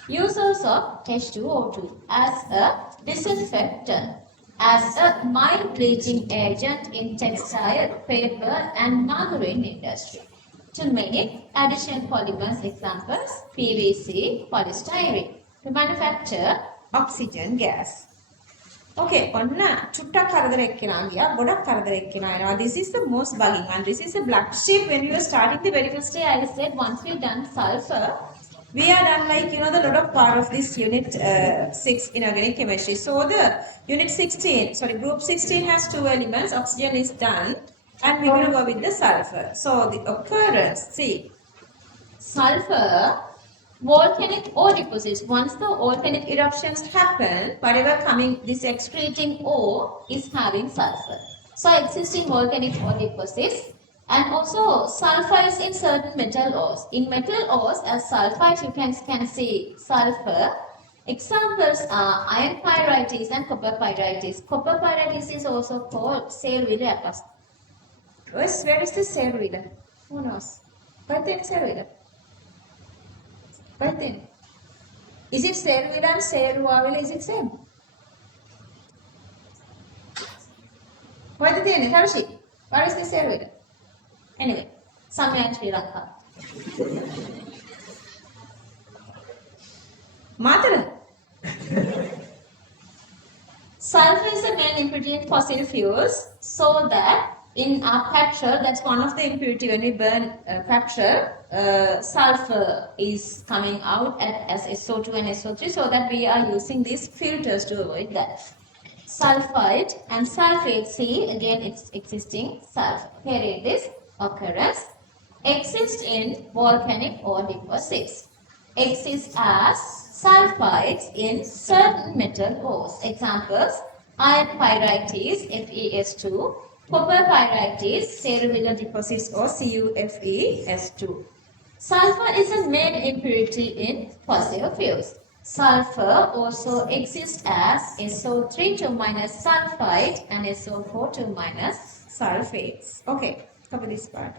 Uses of H2O2 as a disinfectant, as a mild bleaching agent in textile, paper and margarine industry. To make addition polymers, examples, PVC, polystyrene. To manufacture oxygen gas. Okay, this is the most bugging one. This is the black sheep. When we were starting the very first day, I said once we've done sulfur, we are done like, the lot of part of this unit 6 inorganic chemistry. So the unit 16, group 16 has two elements. Oxygen is done. And we're going to go with the sulfur. So the occurrence, see, sulfur, volcanic ore deposits. Once the volcanic eruptions happen, whatever coming, this excreting ore is having sulfur. So existing volcanic ore deposits, and also sulfides in certain metal ores. In metal ores, as sulfides, you can see sulfur. Examples are iron pyrites and copper pyrites. Copper pyrites is also called Sailwheel. Where is this Sailwheel? Who knows? Where is Sailwheel? Right then. Is it Sailwheel and Sailwheel? Is it same? Where is the Where is the Sailwheel? Anyway, somewhere in Sri Lanka. Matara. Sulfur is a main impurity in fossil fuels, so that in our petrol, that's one of the impurity when we burn petrol, sulfur is coming out as SO2 and SO3, so that we are using these filters to avoid that. Sulfide and sulfate, see again it's existing sulfur. Here it is, occurrence. Exists in volcanic ore deposits. Exists as sulfides in certain metal ores. Examples, iron pyrites, FeS2, copper pyrites, cerulean deposits or CuFeS2. Sulfur is a main impurity in fossil fuels. Sulfur also exists as SO3 minus sulfide and SO4 minus sulfates. Okay, cover this part.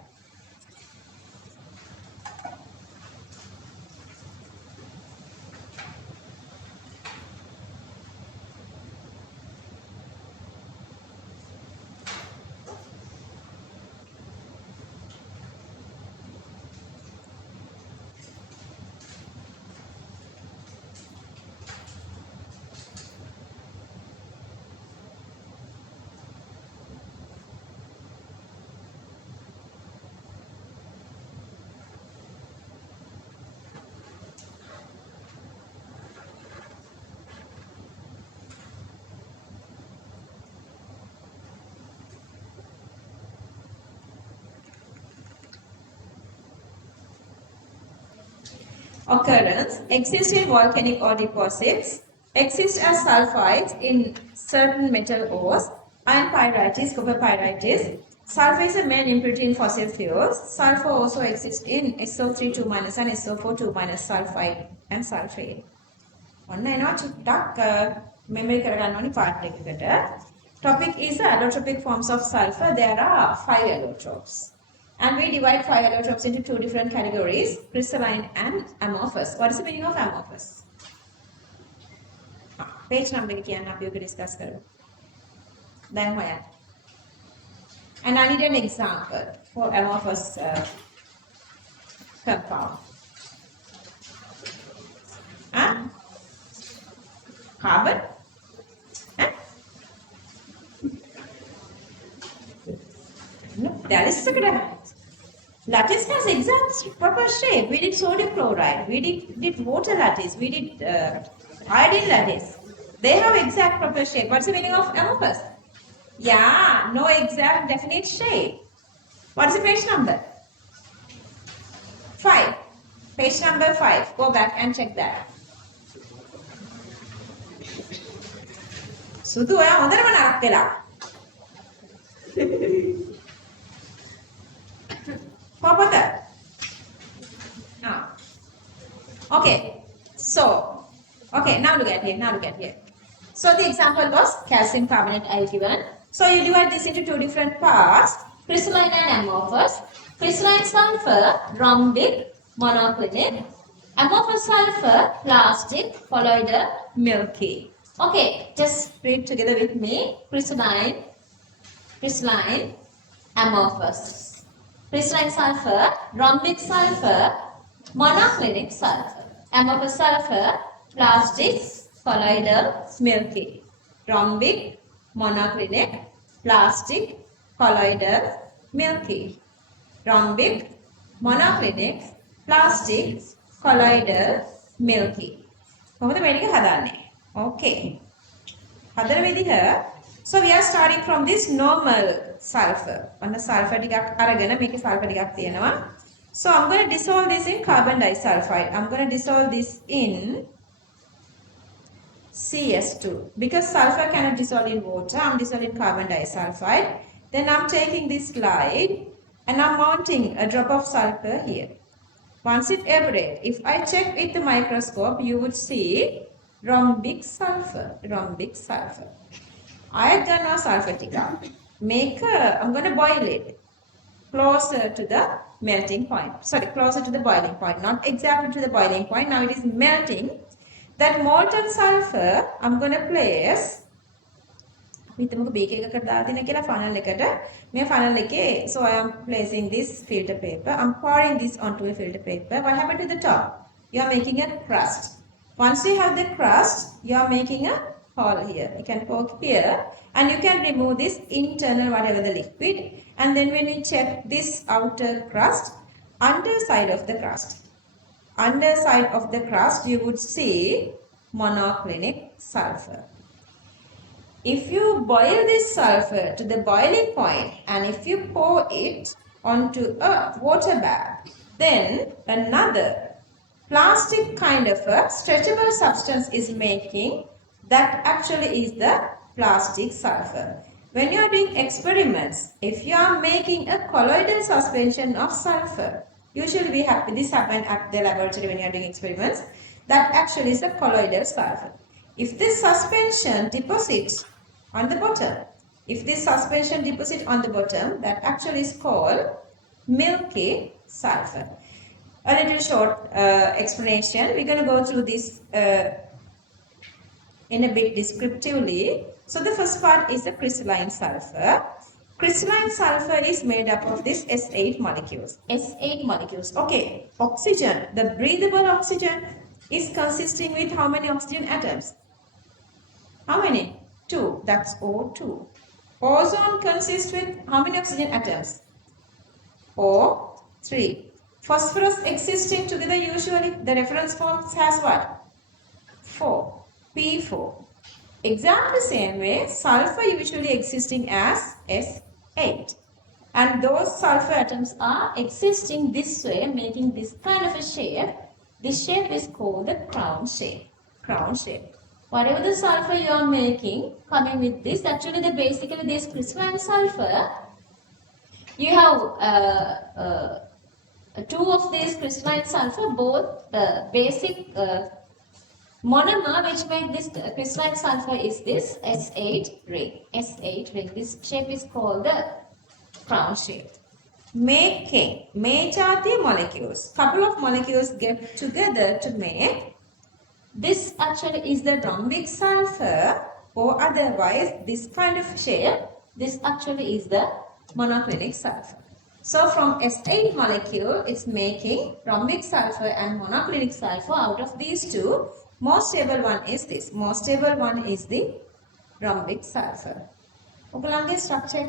Occurrence, exists in volcanic ore deposits, exists as sulfides in certain metal ores, iron pyrites, copper pyrites. Sulfur is a main impurity in fossil fuels. Sulfur also exists in SO3 minus and SO4 minus sulfide and sulfate. Memory part. Topic is the allotropic forms of sulfur. There are 5 allotropes. And we divide 5 allotropes into 2 different categories, crystalline and amorphous. What is the meaning of amorphous? Page number we discuss. Then And I need an example for amorphous compound. Huh? Carbon? Huh? No, that is second. Lattice has exact proper shape. We did sodium chloride. We did water lattice. We did iodine lattice. They have exact proper shape. What's the meaning of amorphous? Yeah, no exact definite shape. What is the page number? 5. Page number 5. Go back and check that. සුදු ඔයා හොඳටම නරක් වෙලා. පොපත. Okay. So, okay, now look at here. So the example was calcium carbonate I given. So you divide this into two different parts, crystalline and amorphous. Crystalline sulfur, rhombic, monoclinic. Amorphous sulfur, plastic, colloidal, milky. Okay, just read together with me. Crystalline, amorphous. Crystalline sulfur, rhombic sulfur, monoclinic sulfur. Amorphous sulfur, plastic, colloidal, milky. Rhombic, monoclinic, plastic, colloidal, milky. Rhombic, monoclinic, plastic, colloidal, milky. කොහොමද මේක හදන්නේ? Okay. හදන විදිහ. So we are starting from this normal sulfur. ඔන්න sulfur ටිකක් අරගෙන මේකේ sulfur ටිකක් තියෙනවා. So I'm going to dissolve this in carbon disulfide. I'm going to dissolve this in CS2 because sulfur cannot dissolve in water. I'm dissolving carbon disulfide. Then I'm taking this slide and I'm mounting a drop of sulfur here. Once it evaporates, if I check with the microscope, you would see rhombic sulfur. I have done a sulfur tika. I'm going to boil it closer to the melting point. Sorry, closer to the boiling point. Not exactly to the boiling point. Now it is melting. That molten sulfur, I'm going to place හිතමුකෝ bake එකකට දාලා දෙන කියලා funnel එකට. මේ funnel එකේ so I am placing this filter paper. I'm pouring this onto a filter paper. What happened to the top? You are making a crust. Once you have the crust, you are making a hole here. You can poke here and you can remove this internal whatever the liquid, and then when you check this outer crust, underside of the crust you would see monoclinic sulfur. If you boil this sulfur to the boiling point and if you pour it onto a water bath, then another plastic kind of a stretchable substance is making. That actually is the plastic sulfur. When you are doing experiments, if you are making a colloidal suspension of sulfur, usually this happens at the laboratory when you are doing experiments, that actually is a colloidal sulfur. If this suspension deposits on the bottom, that actually is called milky sulfur. A little short explanation. We're going to go through this in a bit descriptively. So the first part is the crystalline sulfur. Crystalline sulfur is made up of these S8 molecules. Okay. Oxygen, the breathable oxygen, is consisting with how many oxygen atoms? How many? 2. That's O2. Ozone consists with how many oxygen atoms? O3. Phosphorus existing together usually, the reference form has what? 4. P4. Exactly same way, sulfur usually existing as S8. And those sulfur atoms are existing this way, making this kind of a shape. This shape is called the crown shape. Whatever the sulfur you are making, coming with this, actually basically this crystalline sulfur, you have 2 of these crystalline sulfur, both basic monomer which make this crystalline sulfur is this S8 ring. This shape is called the crown shape. Making majority molecules, couple of molecules get together to make. This actually is the rhombic sulfur, or otherwise this kind of shape. This actually is the monoclinic sulfur. So from S8 molecule, it's making rhombic sulfur and monoclinic sulfur. Out of these two, most stable one is this. Most stable one is the rhombic sulfur. Structure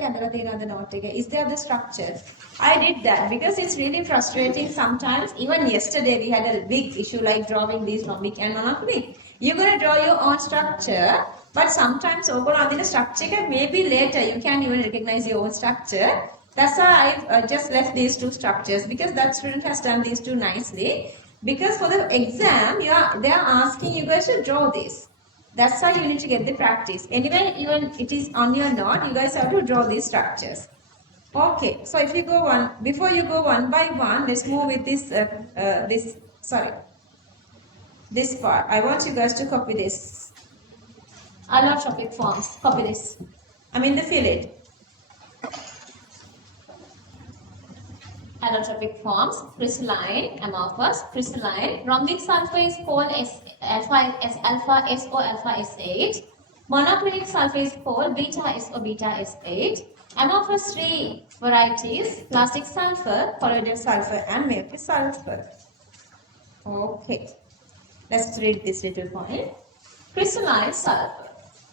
is there the structure? I did that because it's really frustrating sometimes. Even yesterday we had a big issue like drawing these rhombic and monoclinic. You're going to draw your own structure, but sometimes the structure maybe later you can't even recognize your own structure. That's why I just left these two structures because that student has done these two nicely. Because for the exam, they are asking you guys to draw this. That's why you need to get the practice. Anyway, even it is on your note, you guys have to draw these structures. Okay, so if you go before you go one by one, let's move with this part. I want you guys to copy this. Allotropic forms. Copy this. The fill it. Allotropic forms, crystalline, amorphous, crystalline. Rhombic sulfur is called alpha SO alpha S8. Monoclinic sulfur is called beta SO beta S8. Amorphous three varieties: plastic sulfur, colloidal sulfur, and milky sulfur. Okay, let's read this little point. Crystalline sulfur.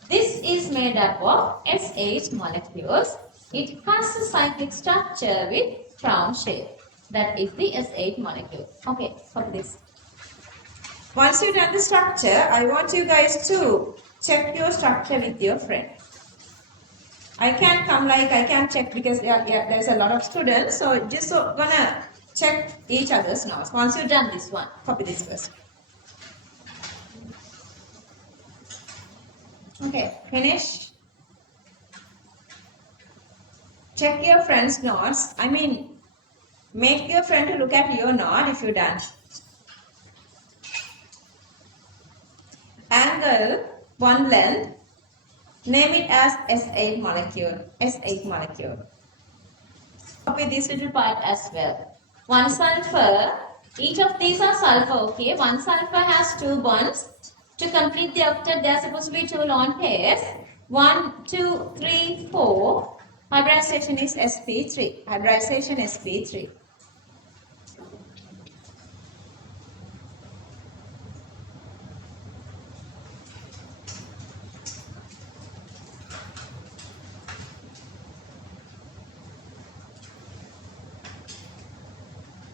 This is made up of S8 molecules. It has a cyclic structure with crown shape. That is the S8 molecule. Okay, copy this. Once you've done the structure, I want you guys to check your structure with your friend. I can't check because there's a lot of students. So just gonna check each other's notes. Once you've done this one, copy this first. Okay, finish. Check your friend's notes. Make your friend to look at your note if you're done. Angle, one length. Name it as S8 molecule. S8 molecule. Copy this little part as well. One sulfur. Each of these are sulfur, okay? One sulfur has two bonds. To complete the octet, there are supposed to be two lone pairs. 1, 2, 3, 4. Hybridization is sp3. Hybridization sp3.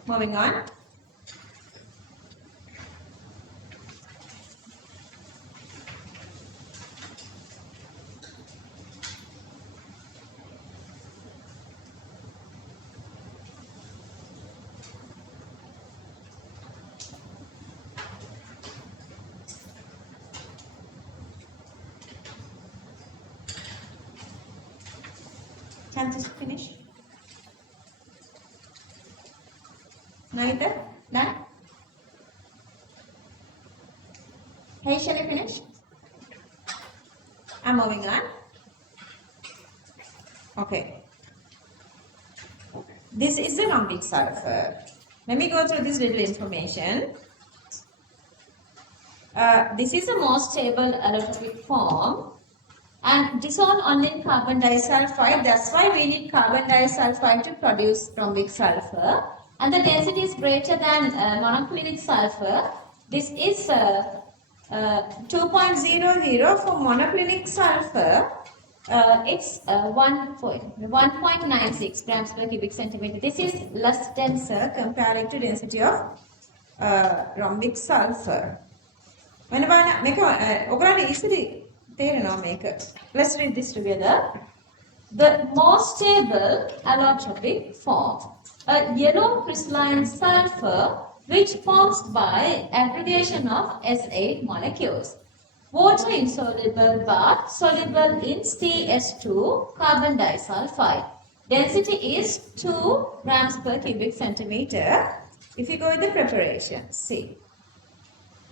Moving on. Can this finish? Neither? Done? Hey, shall I finish? I'm moving on. Okay. This is the rhombic sulfur. Let me go through this little information. This is the most stable allotropic form and dissolve only in carbon disulfide. That's why we need carbon disulfide to produce rhombic sulfur. And the density is greater than monoclinic sulfur. This is 2.00 for monoclinic sulfur. It's 1.96 grams per cubic centimeter. This is less denser comparing to density of rhombic sulfur. Let's read this together. The most stable allotropic form. A yellow crystalline sulfur which forms by aggregation of S8 molecules. Water insoluble but soluble in CS2 carbon disulfide. Density is 2 grams per cubic centimeter. If you go with the preparation, see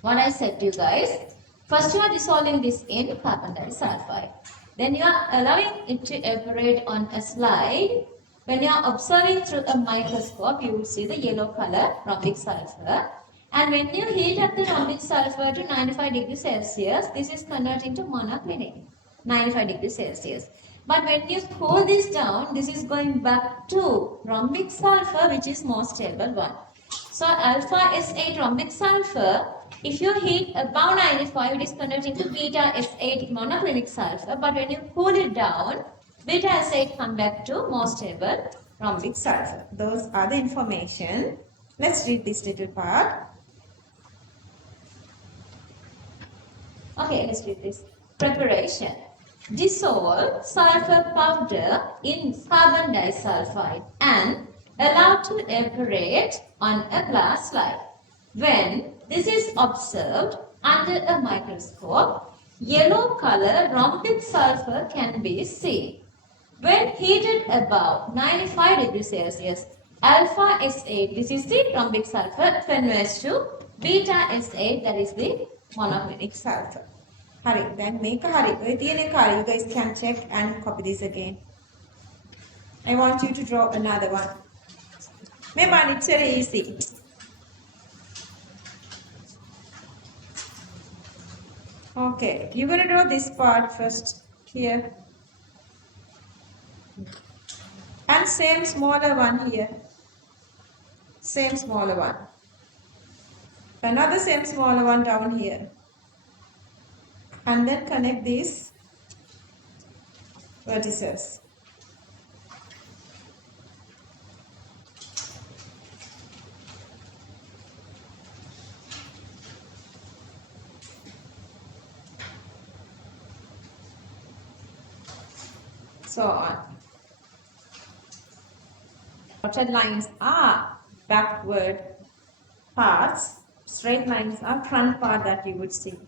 what I said to you guys. First you are dissolving this in carbon disulfide. Then you are allowing it to evaporate on a slide. When you are observing through a microscope, you will see the yellow color rhombic sulfur. And when you heat up the rhombic sulfur to 95 degrees Celsius, this is converting to monoclinic, 95 degrees Celsius. But when you cool this down, this is going back to rhombic sulfur, which is more stable one. So alpha S8 rhombic sulfur, if you heat above 95, it is converting to beta S8 monoclinic sulfur. But when you cool it down, beta S8 come back to more stable rhombic sulfur. Those are the information. Let's read this little part. Okay, let's read this. Preparation. Dissolve sulfur powder in carbon disulfide and allow to evaporate on a glass slide. When this is observed under a microscope, yellow color rhombic sulfur can be seen. When heated above 95 degrees Celsius, alpha S8, this is the rhombic sulfur, converts to beta S8, that is the monoclinic sulfur. Hurry, then make a hurry. You guys can check and copy this again. I want you to draw another one. Maybe it's very easy. Okay, you're going to draw this part first here. And same smaller one here. Same smaller one. Another same smaller one down here. And then connect these vertices. So on. Dotted lines are backward parts. Straight lines are front part that you would see.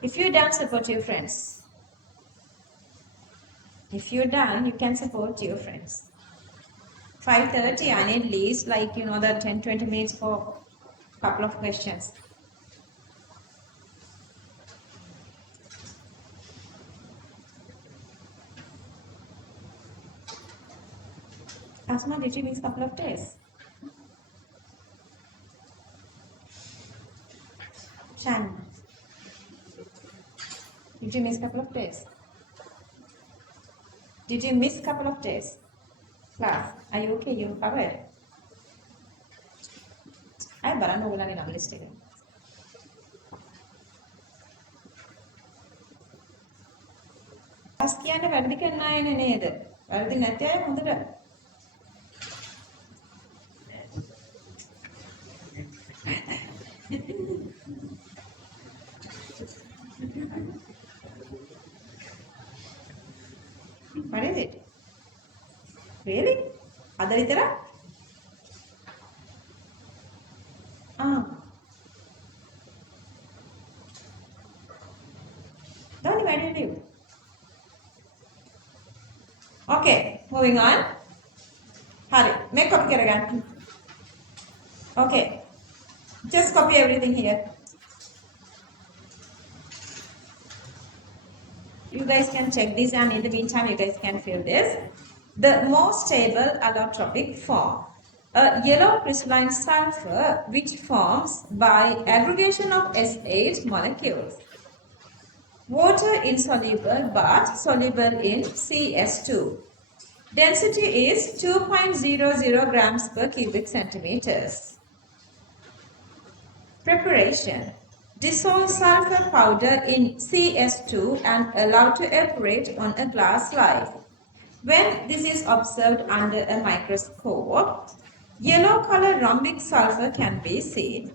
If you're done, support your friends. If you're done, you can support your friends. 5:30, I need least like the 10-20 minutes for a couple of questions. Asma, did you miss a couple of days? Shan, did you miss a couple of days? Did you miss a couple of days? Class, are you okay? You covered? I barang ulang in list එක. class කියන්න වැඩි කරන්න ආයේ නේද? වැඩි නැති අය හොඳට. What is it? Really? Ada විතර? Don't where do you? Okay, moving on. Hurry, make copy again. Okay, just copy everything here. You guys can check this, and in the meantime you guys can fill this. The most stable allotropic form, a yellow crystalline sulfur which forms by aggregation of S8 molecules. Water insoluble but soluble in CS2. Density is 2.00 grams per cubic centimeters. Preparation. Dissolve sulfur powder in CS2 and allow to evaporate on a glass slide. When this is observed under a microscope, yellow colored rhombic sulfur can be seen.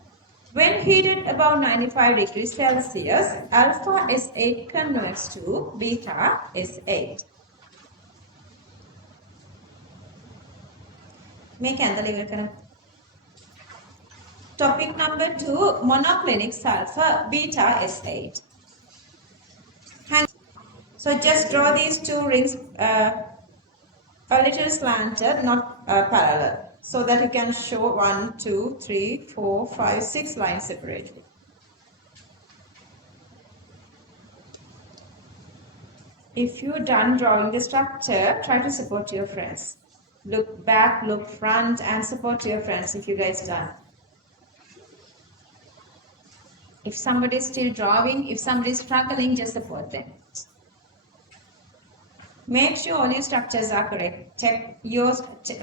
When heated above 95 degrees Celsius, alpha S8 converts to beta S8. Make the Topic number 2, monoclinic sulfur, beta S8. So just draw these two rings a little slanted, not parallel, so that you can show 1, 2, 3, 4, 5, 6 lines separately. If you're done drawing the structure, try to support your friends. Look back, look front, and support your friends if you guys done. If somebody is still drawing, if somebody is struggling, just support them. Make sure all your structures are correct.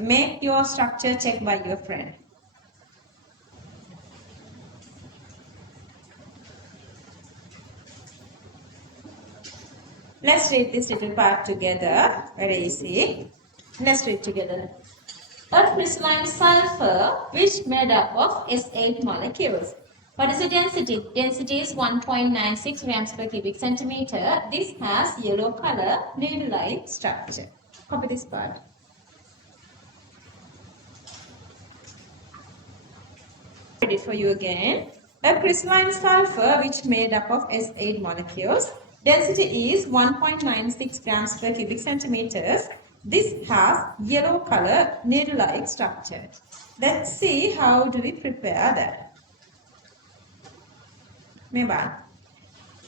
Make your structure checked by your friend. Let's read this little part together. Very easy. Let's read together. A crystalline sulfur which made up of S8 molecules. What is the density? Density is 1.96 grams per cubic centimeter. This has yellow color, needle-like structure. Copy this part. Read it for you again. A crystalline sulfur which made up of S8 molecules. Density is 1.96 grams per cubic centimeters. This has yellow color, needle-like structure. Let's see how do we prepare that. Remember,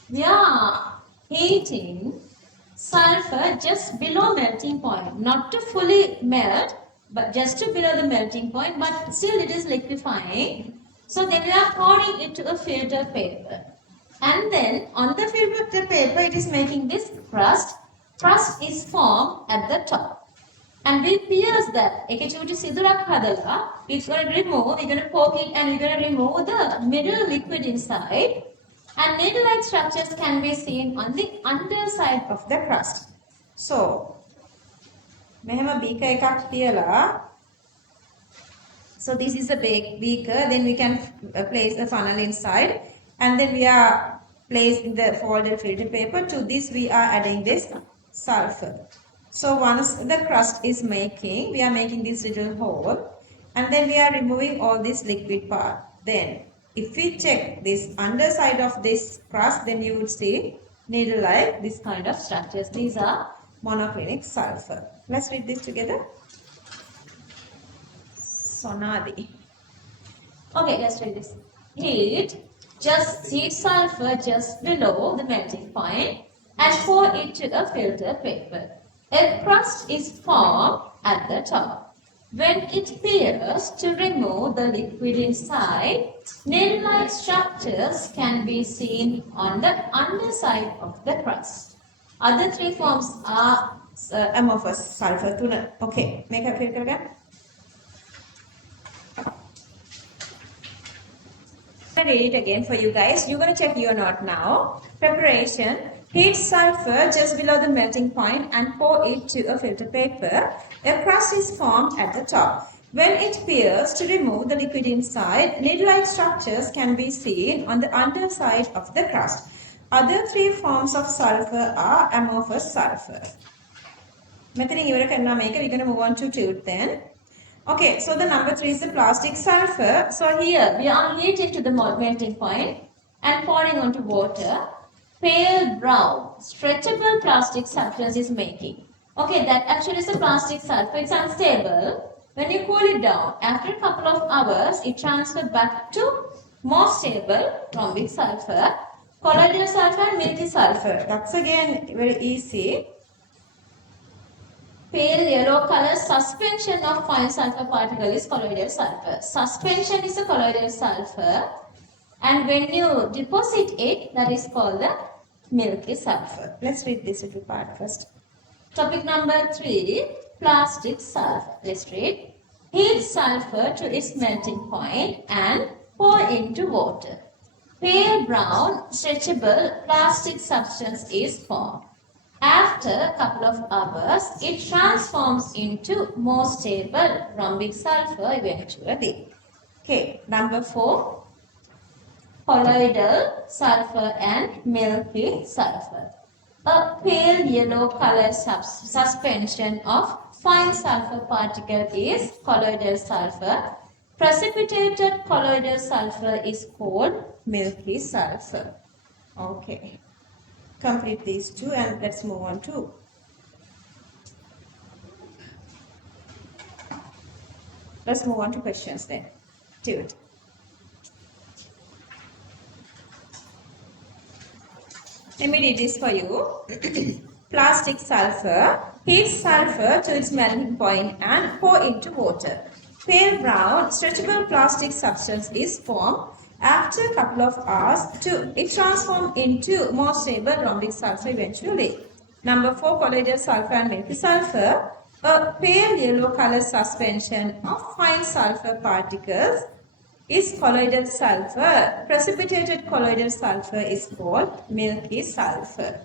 we are heating sulfur just below melting point, not to fully melt, but just to below the melting point, but still it is liquefying. So then we are pouring it to a filter paper. And then on the filter paper, it is making this crust. Crust is formed at the top. And we pierce that. It's going to remove, we're going to poke it and we're going to remove the middle liquid inside. And needle-like structures can be seen on the underside of the crust. So, මෙහෙම beaker එකක් තියලා, so this is a beaker, then we can place the funnel inside, and then we are placing the folded filter paper. To this we are adding this sulfur. So once the crust is making, we are making this little hole, and then we are removing all this liquid part. Then if we check this underside of this crust, then you would see needle-like this kind of structures. These are monoclinic sulfur. Let's read this together. Sonadi. Okay, let's read this. Heat sulfur just below the melting point and pour it to a filter paper. A crust is formed at the top. When it pierces to remove the liquid inside, needle-like structures can be seen on the underside of the crust. Other three forms are amorphous sulfur. Okay, make a figure again. I'm going to read it again for you guys. You're going to check your note now. Preparation. Heat sulfur just below the melting point and pour it to a filter paper. A crust is formed at the top. When it pierces to remove the liquid inside, needle-like structures can be seen on the underside of the crust. Other three forms of sulfur are amorphous sulfur. We're going to move on to 2 then. Okay, so the number 3 is the plastic sulfur. So here we are heating to the melting point and pouring onto water. Pale brown, stretchable plastic substance is making. Okay, that actually is a plastic sulfur. It's unstable. When you cool it down, after a couple of hours, it transfers back to more stable rhombic sulfur, colloidal sulfur and milky sulfur. That's again very easy. Pale yellow color suspension of fine sulfur particle is colloidal sulfur. Suspension is a colloidal sulfur, and when you deposit it, that is called the milky sulfur. Let's read this little part first. Topic number 3, plastic sulfur. Let's read. Heat sulfur to its melting point and pour into water. Pale brown, stretchable plastic substance is formed. After a couple of hours, it transforms into more stable rhombic sulfur eventually. Okay, number 4, colloidal sulfur and milky sulfur. A pale yellow color suspension of fine sulfur particle is colloidal sulfur. Precipitated colloidal sulfur is called milky sulfur. Okay. Complete these 2 and let's move on to. Let's move on to questions then. Do it. Let me read this for you. Plastic sulfur. Heat sulfur to its melting point and pour into water. Pale brown, stretchable plastic substance is formed. After a couple of hours, it transforms into more stable rhombic sulfur eventually. Number 4, colloidal sulfur and milky sulfur. A pale yellow color suspension of fine sulfur particles is colloidal sulfur. Precipitated colloidal sulfur is called milky sulfur.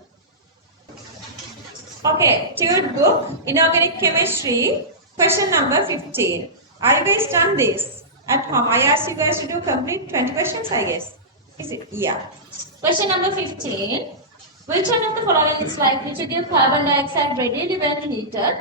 Okay, third book, Inorganic Chemistry, question number 15. Are you guys done this at home? I asked you guys to do complete 20 questions, I guess. Is it? Yeah. Question number 15. Which one of the following is likely to give carbon dioxide readily when heated?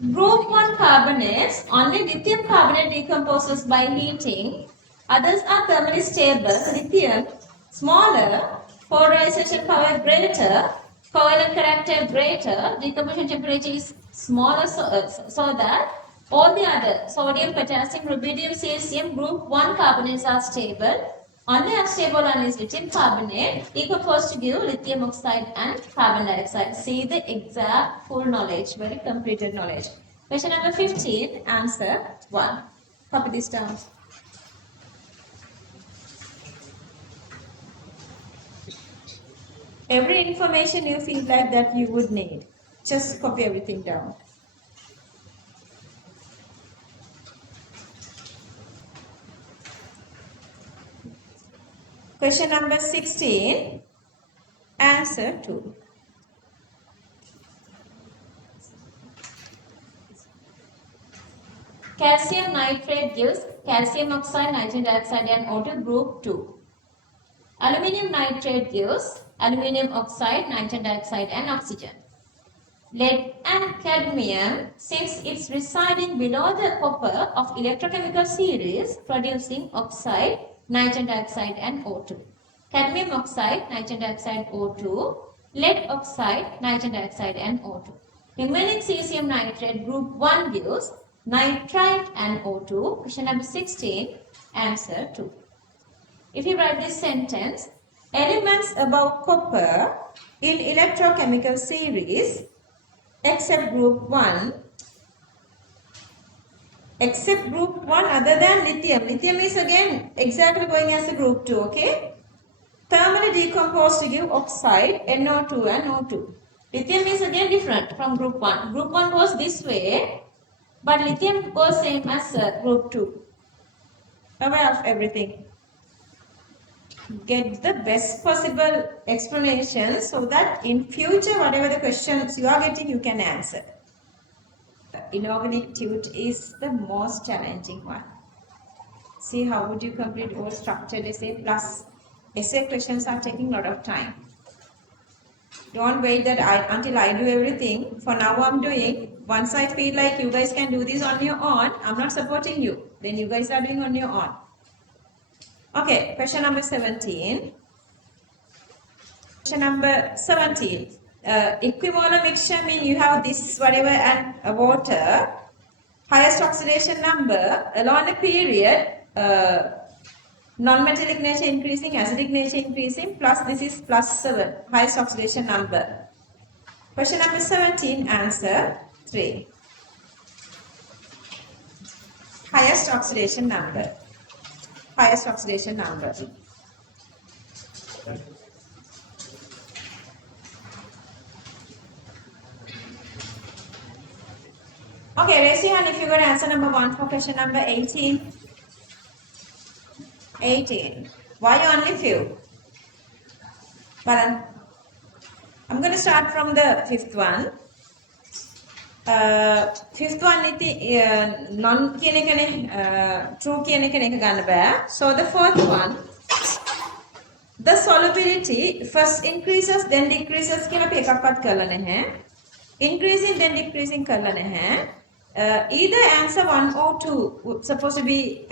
Group 1 carbonates, only lithium carbonate decomposes by heating. Others are thermally stable. Lithium, smaller, polarization power greater, covalent character greater, decomposition temperature is smaller so that all the other sodium, potassium, rubidium, cesium group 1 carbonates are stable. Only unstable one is lithium carbonate, decomposed to give lithium oxide and carbon dioxide. See the exact full knowledge, very completed knowledge. Question number 15, answer 1. Copy this down. Every information you feel like that you would need, just copy everything down. Question number 16, answer 2. Calcium nitrate gives calcium oxide, nitrogen dioxide and O2 group 2. Aluminium nitrate gives aluminium oxide, nitrogen dioxide and oxygen. Lead and cadmium, since it's residing below the copper of electrochemical series, producing oxide, nitrogen dioxide and O2. Cadmium oxide, nitrogen dioxide, O2. Lead oxide, nitrogen dioxide and O2. Remaining cesium nitrate group 1 gives nitrite and O2. Question number 16, answer 2. If you write this sentence, elements above copper in electrochemical series except group 1 other than lithium. Lithium is again exactly going as a group 2, okay? Thermally decomposed to give oxide, NO2 and O2. Lithium is again different from group 1. Group 1 goes this way, but lithium goes same as group 2. Aware of everything. Get the best possible explanation so that in future whatever the questions you are getting you can answer. Inorganic tute is the most challenging one. See how would you complete all structured essay plus essay questions are taking a lot of time. Don't wait that until I do everything. For now I'm doing. Once I feel like you guys can do this on your own, I'm not supporting you. Then you guys are doing on your own. Okay, question number 17. Question number 17. Equimolar mixture means you have this whatever and water. Highest oxidation number along a period. Non-metallic nature increasing, acidic nature increasing, plus this is plus 7. Highest oxidation number. Question number 17, answer 3. Highest oxidation number. Highest oxidation number. Okay, raise your hand if you got answer number 1 for question number 18. 18. Why only few? But I'm going to start from the fifth one. Fifth one is non true so the fourth one, the solubility first increases then decreases increasing then decreasing either answer 1 or 2 would supposed to be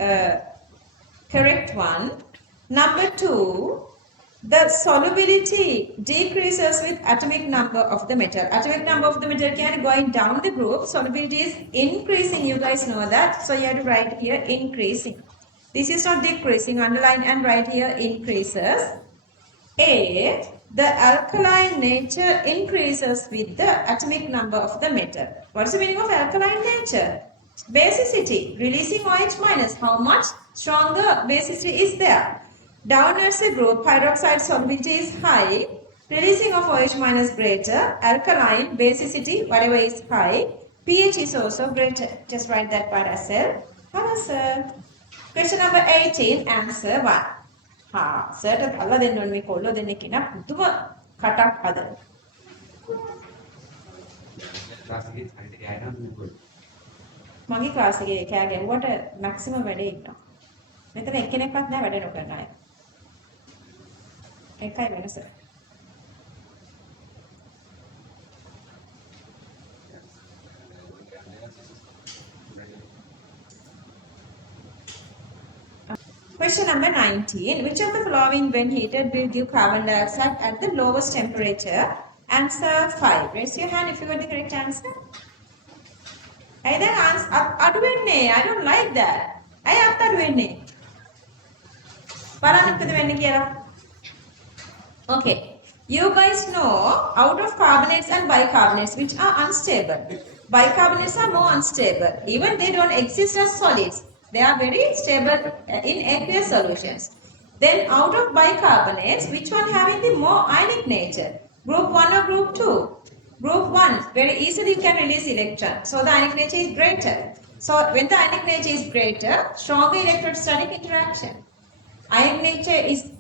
correct one. Number 2, the solubility decreases with atomic number of the metal. Atomic number of the metal can going down the group. Solubility is increasing. You guys know that. So you have to write here increasing. This is not decreasing. Underline and write here increases. A, the alkaline nature increases with the atomic number of the metal. What is the meaning of alkaline nature? Basicity, releasing OH minus. How much stronger basicity is there? Downwards a group, hydroxide solubility is high. Releasing of OH minus greater, alkaline, basicity, whatever is high, pH is also greater. Just write that part as well. Hello, sir. Question number 18, answer 1. Sir, Allah then when we call the Nikina, Duma Katak other. Monkey class again, what a maximum wedding. Make an ekinepot never did overnight. A 5 minutes, sir. Question number 19. Which of the following when heated will give carbon dioxide at the lowest temperature? Answer 5. Raise your hand if you got the correct answer. I don't like that. Okay. You guys know out of carbonates and bicarbonates which are unstable. Bicarbonates are more unstable. Even they don't exist as solids. They are very stable in aqueous solutions. Then out of bicarbonates, which one having the more ionic nature? Group 1 or group 2? Group 1, very easily can release electron. So the ionic nature is greater. So when the ionic nature is greater, stronger electrostatic interaction. Ionic nature is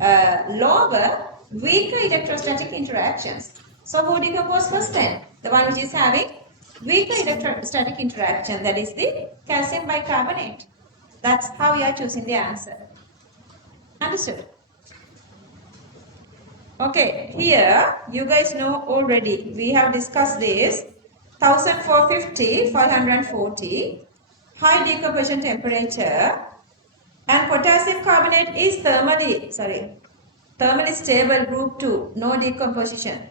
lower, weaker electrostatic interactions. So who decomposes first then? The one which is having weaker electrostatic interaction, that is the calcium bicarbonate. That's how we are choosing the answer. Understood? Okay, here you guys know already. We have discussed this. 1450, 540, high decomposition temperature, and potassium carbonate is thermally stable, group 2, no decomposition.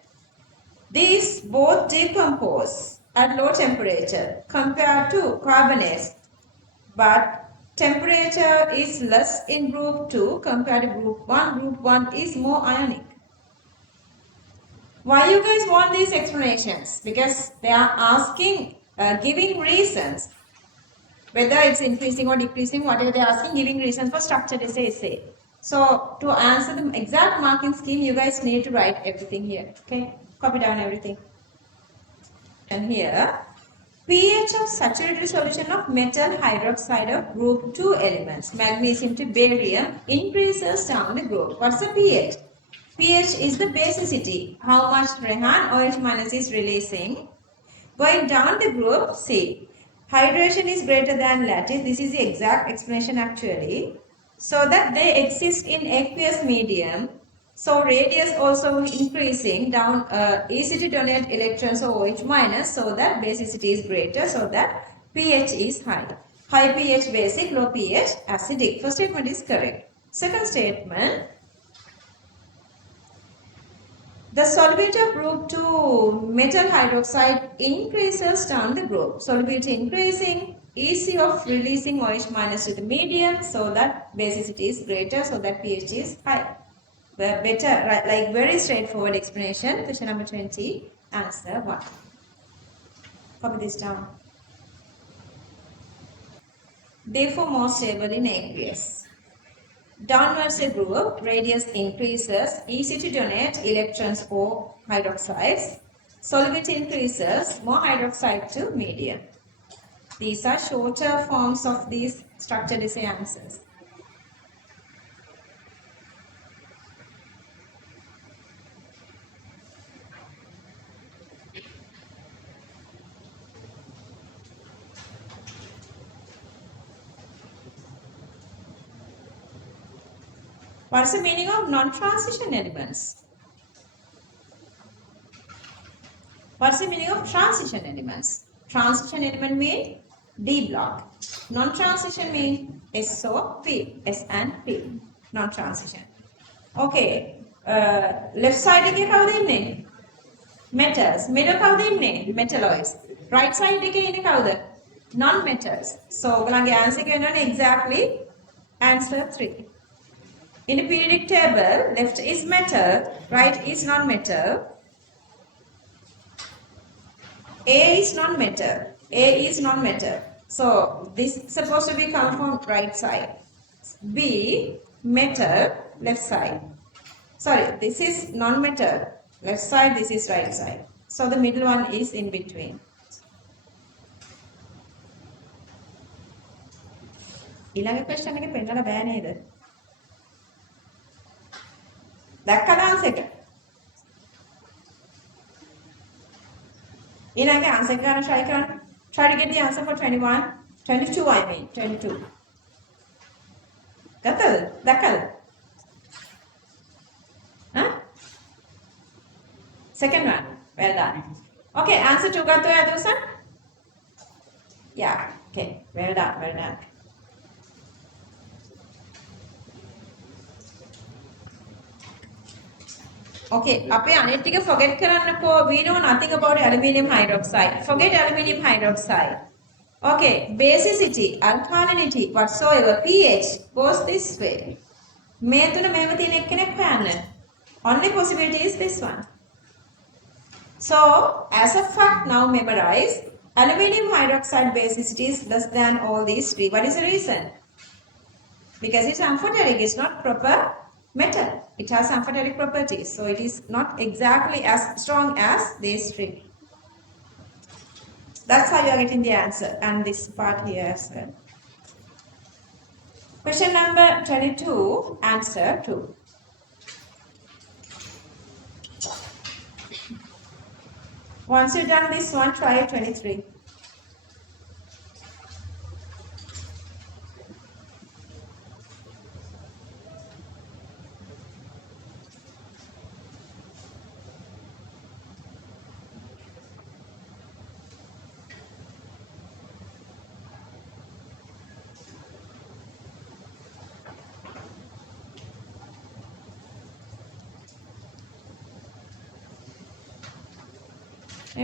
These both decompose at low temperature compared to carbonates, but temperature is less in group 2 compared to group 1. Group 1 is more ionic. Why you guys want these explanations? Because they are asking, giving reasons, whether it's increasing or decreasing, whatever they are asking, giving reasons for structured essay. So to answer the exact marking scheme, you guys need to write everything here. Okay, copy down everything. And here, pH of saturated solution of metal hydroxide of group 2 elements, magnesium to barium, increases down the group. What's the pH? pH is the basicity. How much Rehan OH minus is releasing. Going down the group, C. Hydration is greater than lattice. This is the exact explanation actually. So that they exist in aqueous medium. So radius also increasing down, easy to donate electrons or OH minus, so that basicity is greater, so that pH is high. High pH basic, low pH acidic. First statement is correct. Second statement, the solubility of group 2 metal hydroxide increases down the group. Solubility increasing, easy of releasing OH minus to the medium, so that basicity is greater, so that pH is high. Better, right, like very straightforward explanation. Question number 20, answer 1. Copy this down. Therefore, more stable in aqueous. Downwards the group, radius increases, easy to donate electrons or hydroxides. Solubility increases, more hydroxide to medium. These are shorter forms of these structured essay answers. What's the meaning of non-transition elements? What's the meaning of transition elements? Transition element means D block. Non-transition means SOP, S and P. Non-transition. Okay. Left side එකේ කවුද ඉන්නේ? Metals. Middle කවුද ඉන්නේ? Metalloids. Right side එකේ ඉන්නේ කවුද? Non-metals. So ඔයගලගේ answer එක වෙනවනේ exactly answer 3. In the periodic table, left is metal, right is non-metal. A is non-metal. A is non-metal. So this is supposed to be come from right side. B, metal, left side. Sorry, this is non-metal. Left side, this is right side. So the middle one is in between. ඊළඟ question එක පෙන්නලා බෑ නේද? දැක්කද answer එක? ඊළඟ answer එක gonna try කරන්න. Try to get the answer for 21. 22 I mean. 22. ගත්තද? දැක්කද? Huh? Second one. Well done. Okay, answer 2 ගත්තෝ යදුසන්? Yeah. Okay. Well done. Well done. Okay, අපේ අනිත් ටික forget කරන්නකෝ. We know nothing about aluminium hydroxide. Forget aluminium hydroxide. Okay, basicity, alkalinity, whatsoever, pH goes this way. මේ තුන මේව තියෙන එක්කෙනෙක් හොයන්න. Only possibility is this one. So, as a fact now memorize, aluminium hydroxide basicity is less than all these three. What is the reason? Because it's amphoteric, it's not proper metal. It has amphoteric properties, so it is not exactly as strong as these three. That's how you are getting the answer, and this part here as well. Question number 22, answer 2. Once you've done this one, try 23.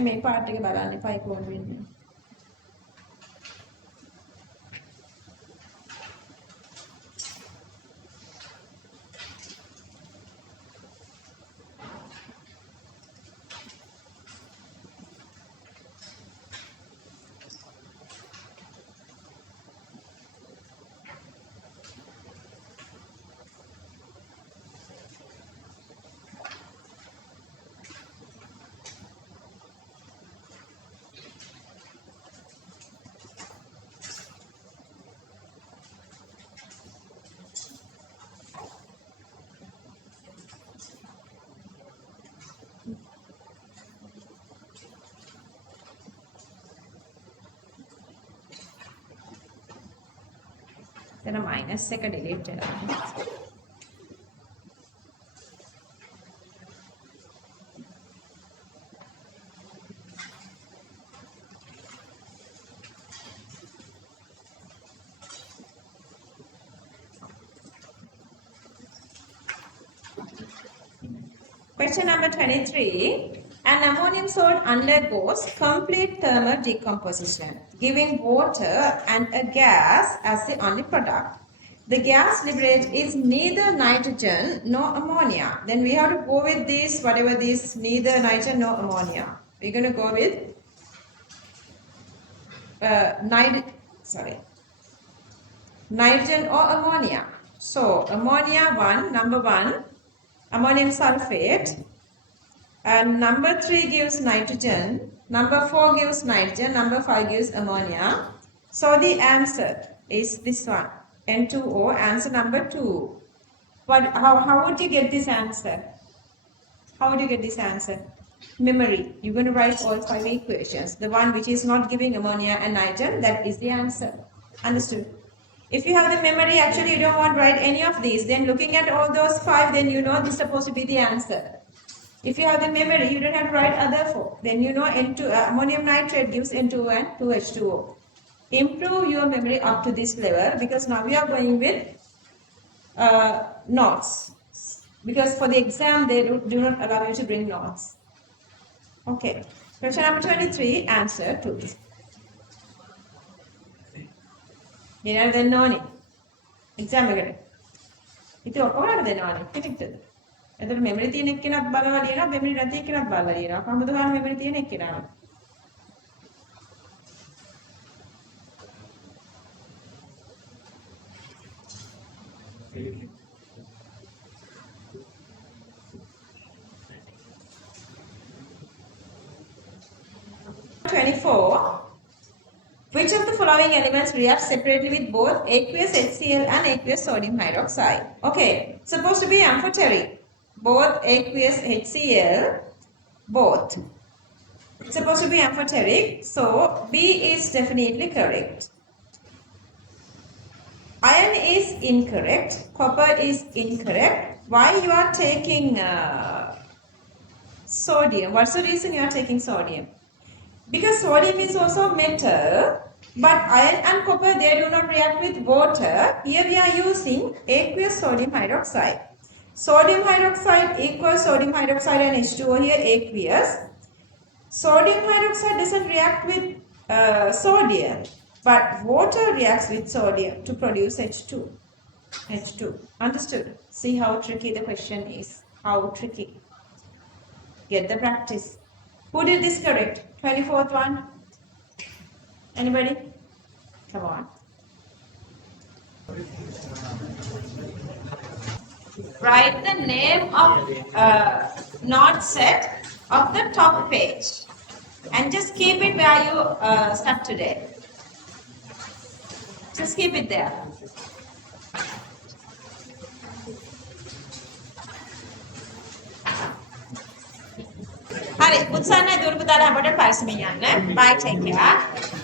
මේ part එක බලන්න එපා ඒක ඕන වෙන්නේ. Then a minus එක delete වෙනවා. Question number 23. An ammonium salt undergoes complete thermal decomposition, giving water and a gas as the only product. The gas liberated is neither nitrogen nor ammonia. Then we have to go with this, whatever this, neither nitrogen nor ammonia. We're going to go with nitrogen or ammonia. So ammonia 1, number 1, ammonium sulfate. And number 3 gives nitrogen, number 4 gives nitrogen, number 5 gives ammonia. So the answer is this one, N2O, answer number 2. But how would you get this answer? How would you get this answer? Memory. You're going to write all 5 equations. The one which is not giving ammonia and nitrogen, that is the answer. Understood? If you have the memory, actually you don't want to write any of these, then looking at all those 5, then you know this is supposed to be the answer. If you have the memory, you don't have to write other 4. Then you know ammonium nitrate gives N2O and 2H2O. Improve your memory up to this level because now we are going with notes. Because for the exam, they do not allow you to bring notes. Okay. Question number 23, answer 2. You know the noni. Exam again. It's all the noni. Connected. එතකොට memory තියෙන එක්කෙනත් බලලා ලියනවා memory නැති එක්කෙනත් බලලා ලියනවා කොහොමද ගන්න memory තියෙන එක්කෙනාව following elements react separately with both aqueous HCl and aqueous sodium hydroxide? Okay, supposed to be amphoteric. Both aqueous HCl, both. It's supposed to be amphoteric, so B is definitely correct. Iron is incorrect, copper is incorrect. Why you are taking sodium? What's the reason you are taking sodium? Because sodium is also metal, but iron and copper, they do not react with water. Here we are using aqueous sodium hydroxide. Sodium hydroxide equals sodium hydroxide and H2O here, aqueous. Sodium hydroxide doesn't react with sodium, but water reacts with sodium to produce H2. H2. Understood? See how tricky the question is. How tricky. Get the practice. Who did this correct? 24th one? Anybody? Come on. Write the name of note set of the top page and just keep it where you stuck today. Just keep it there. Hari, උත්සන්න දුරු පුතාලා අපට පරිස්සමින් යන්න. Bye, take care.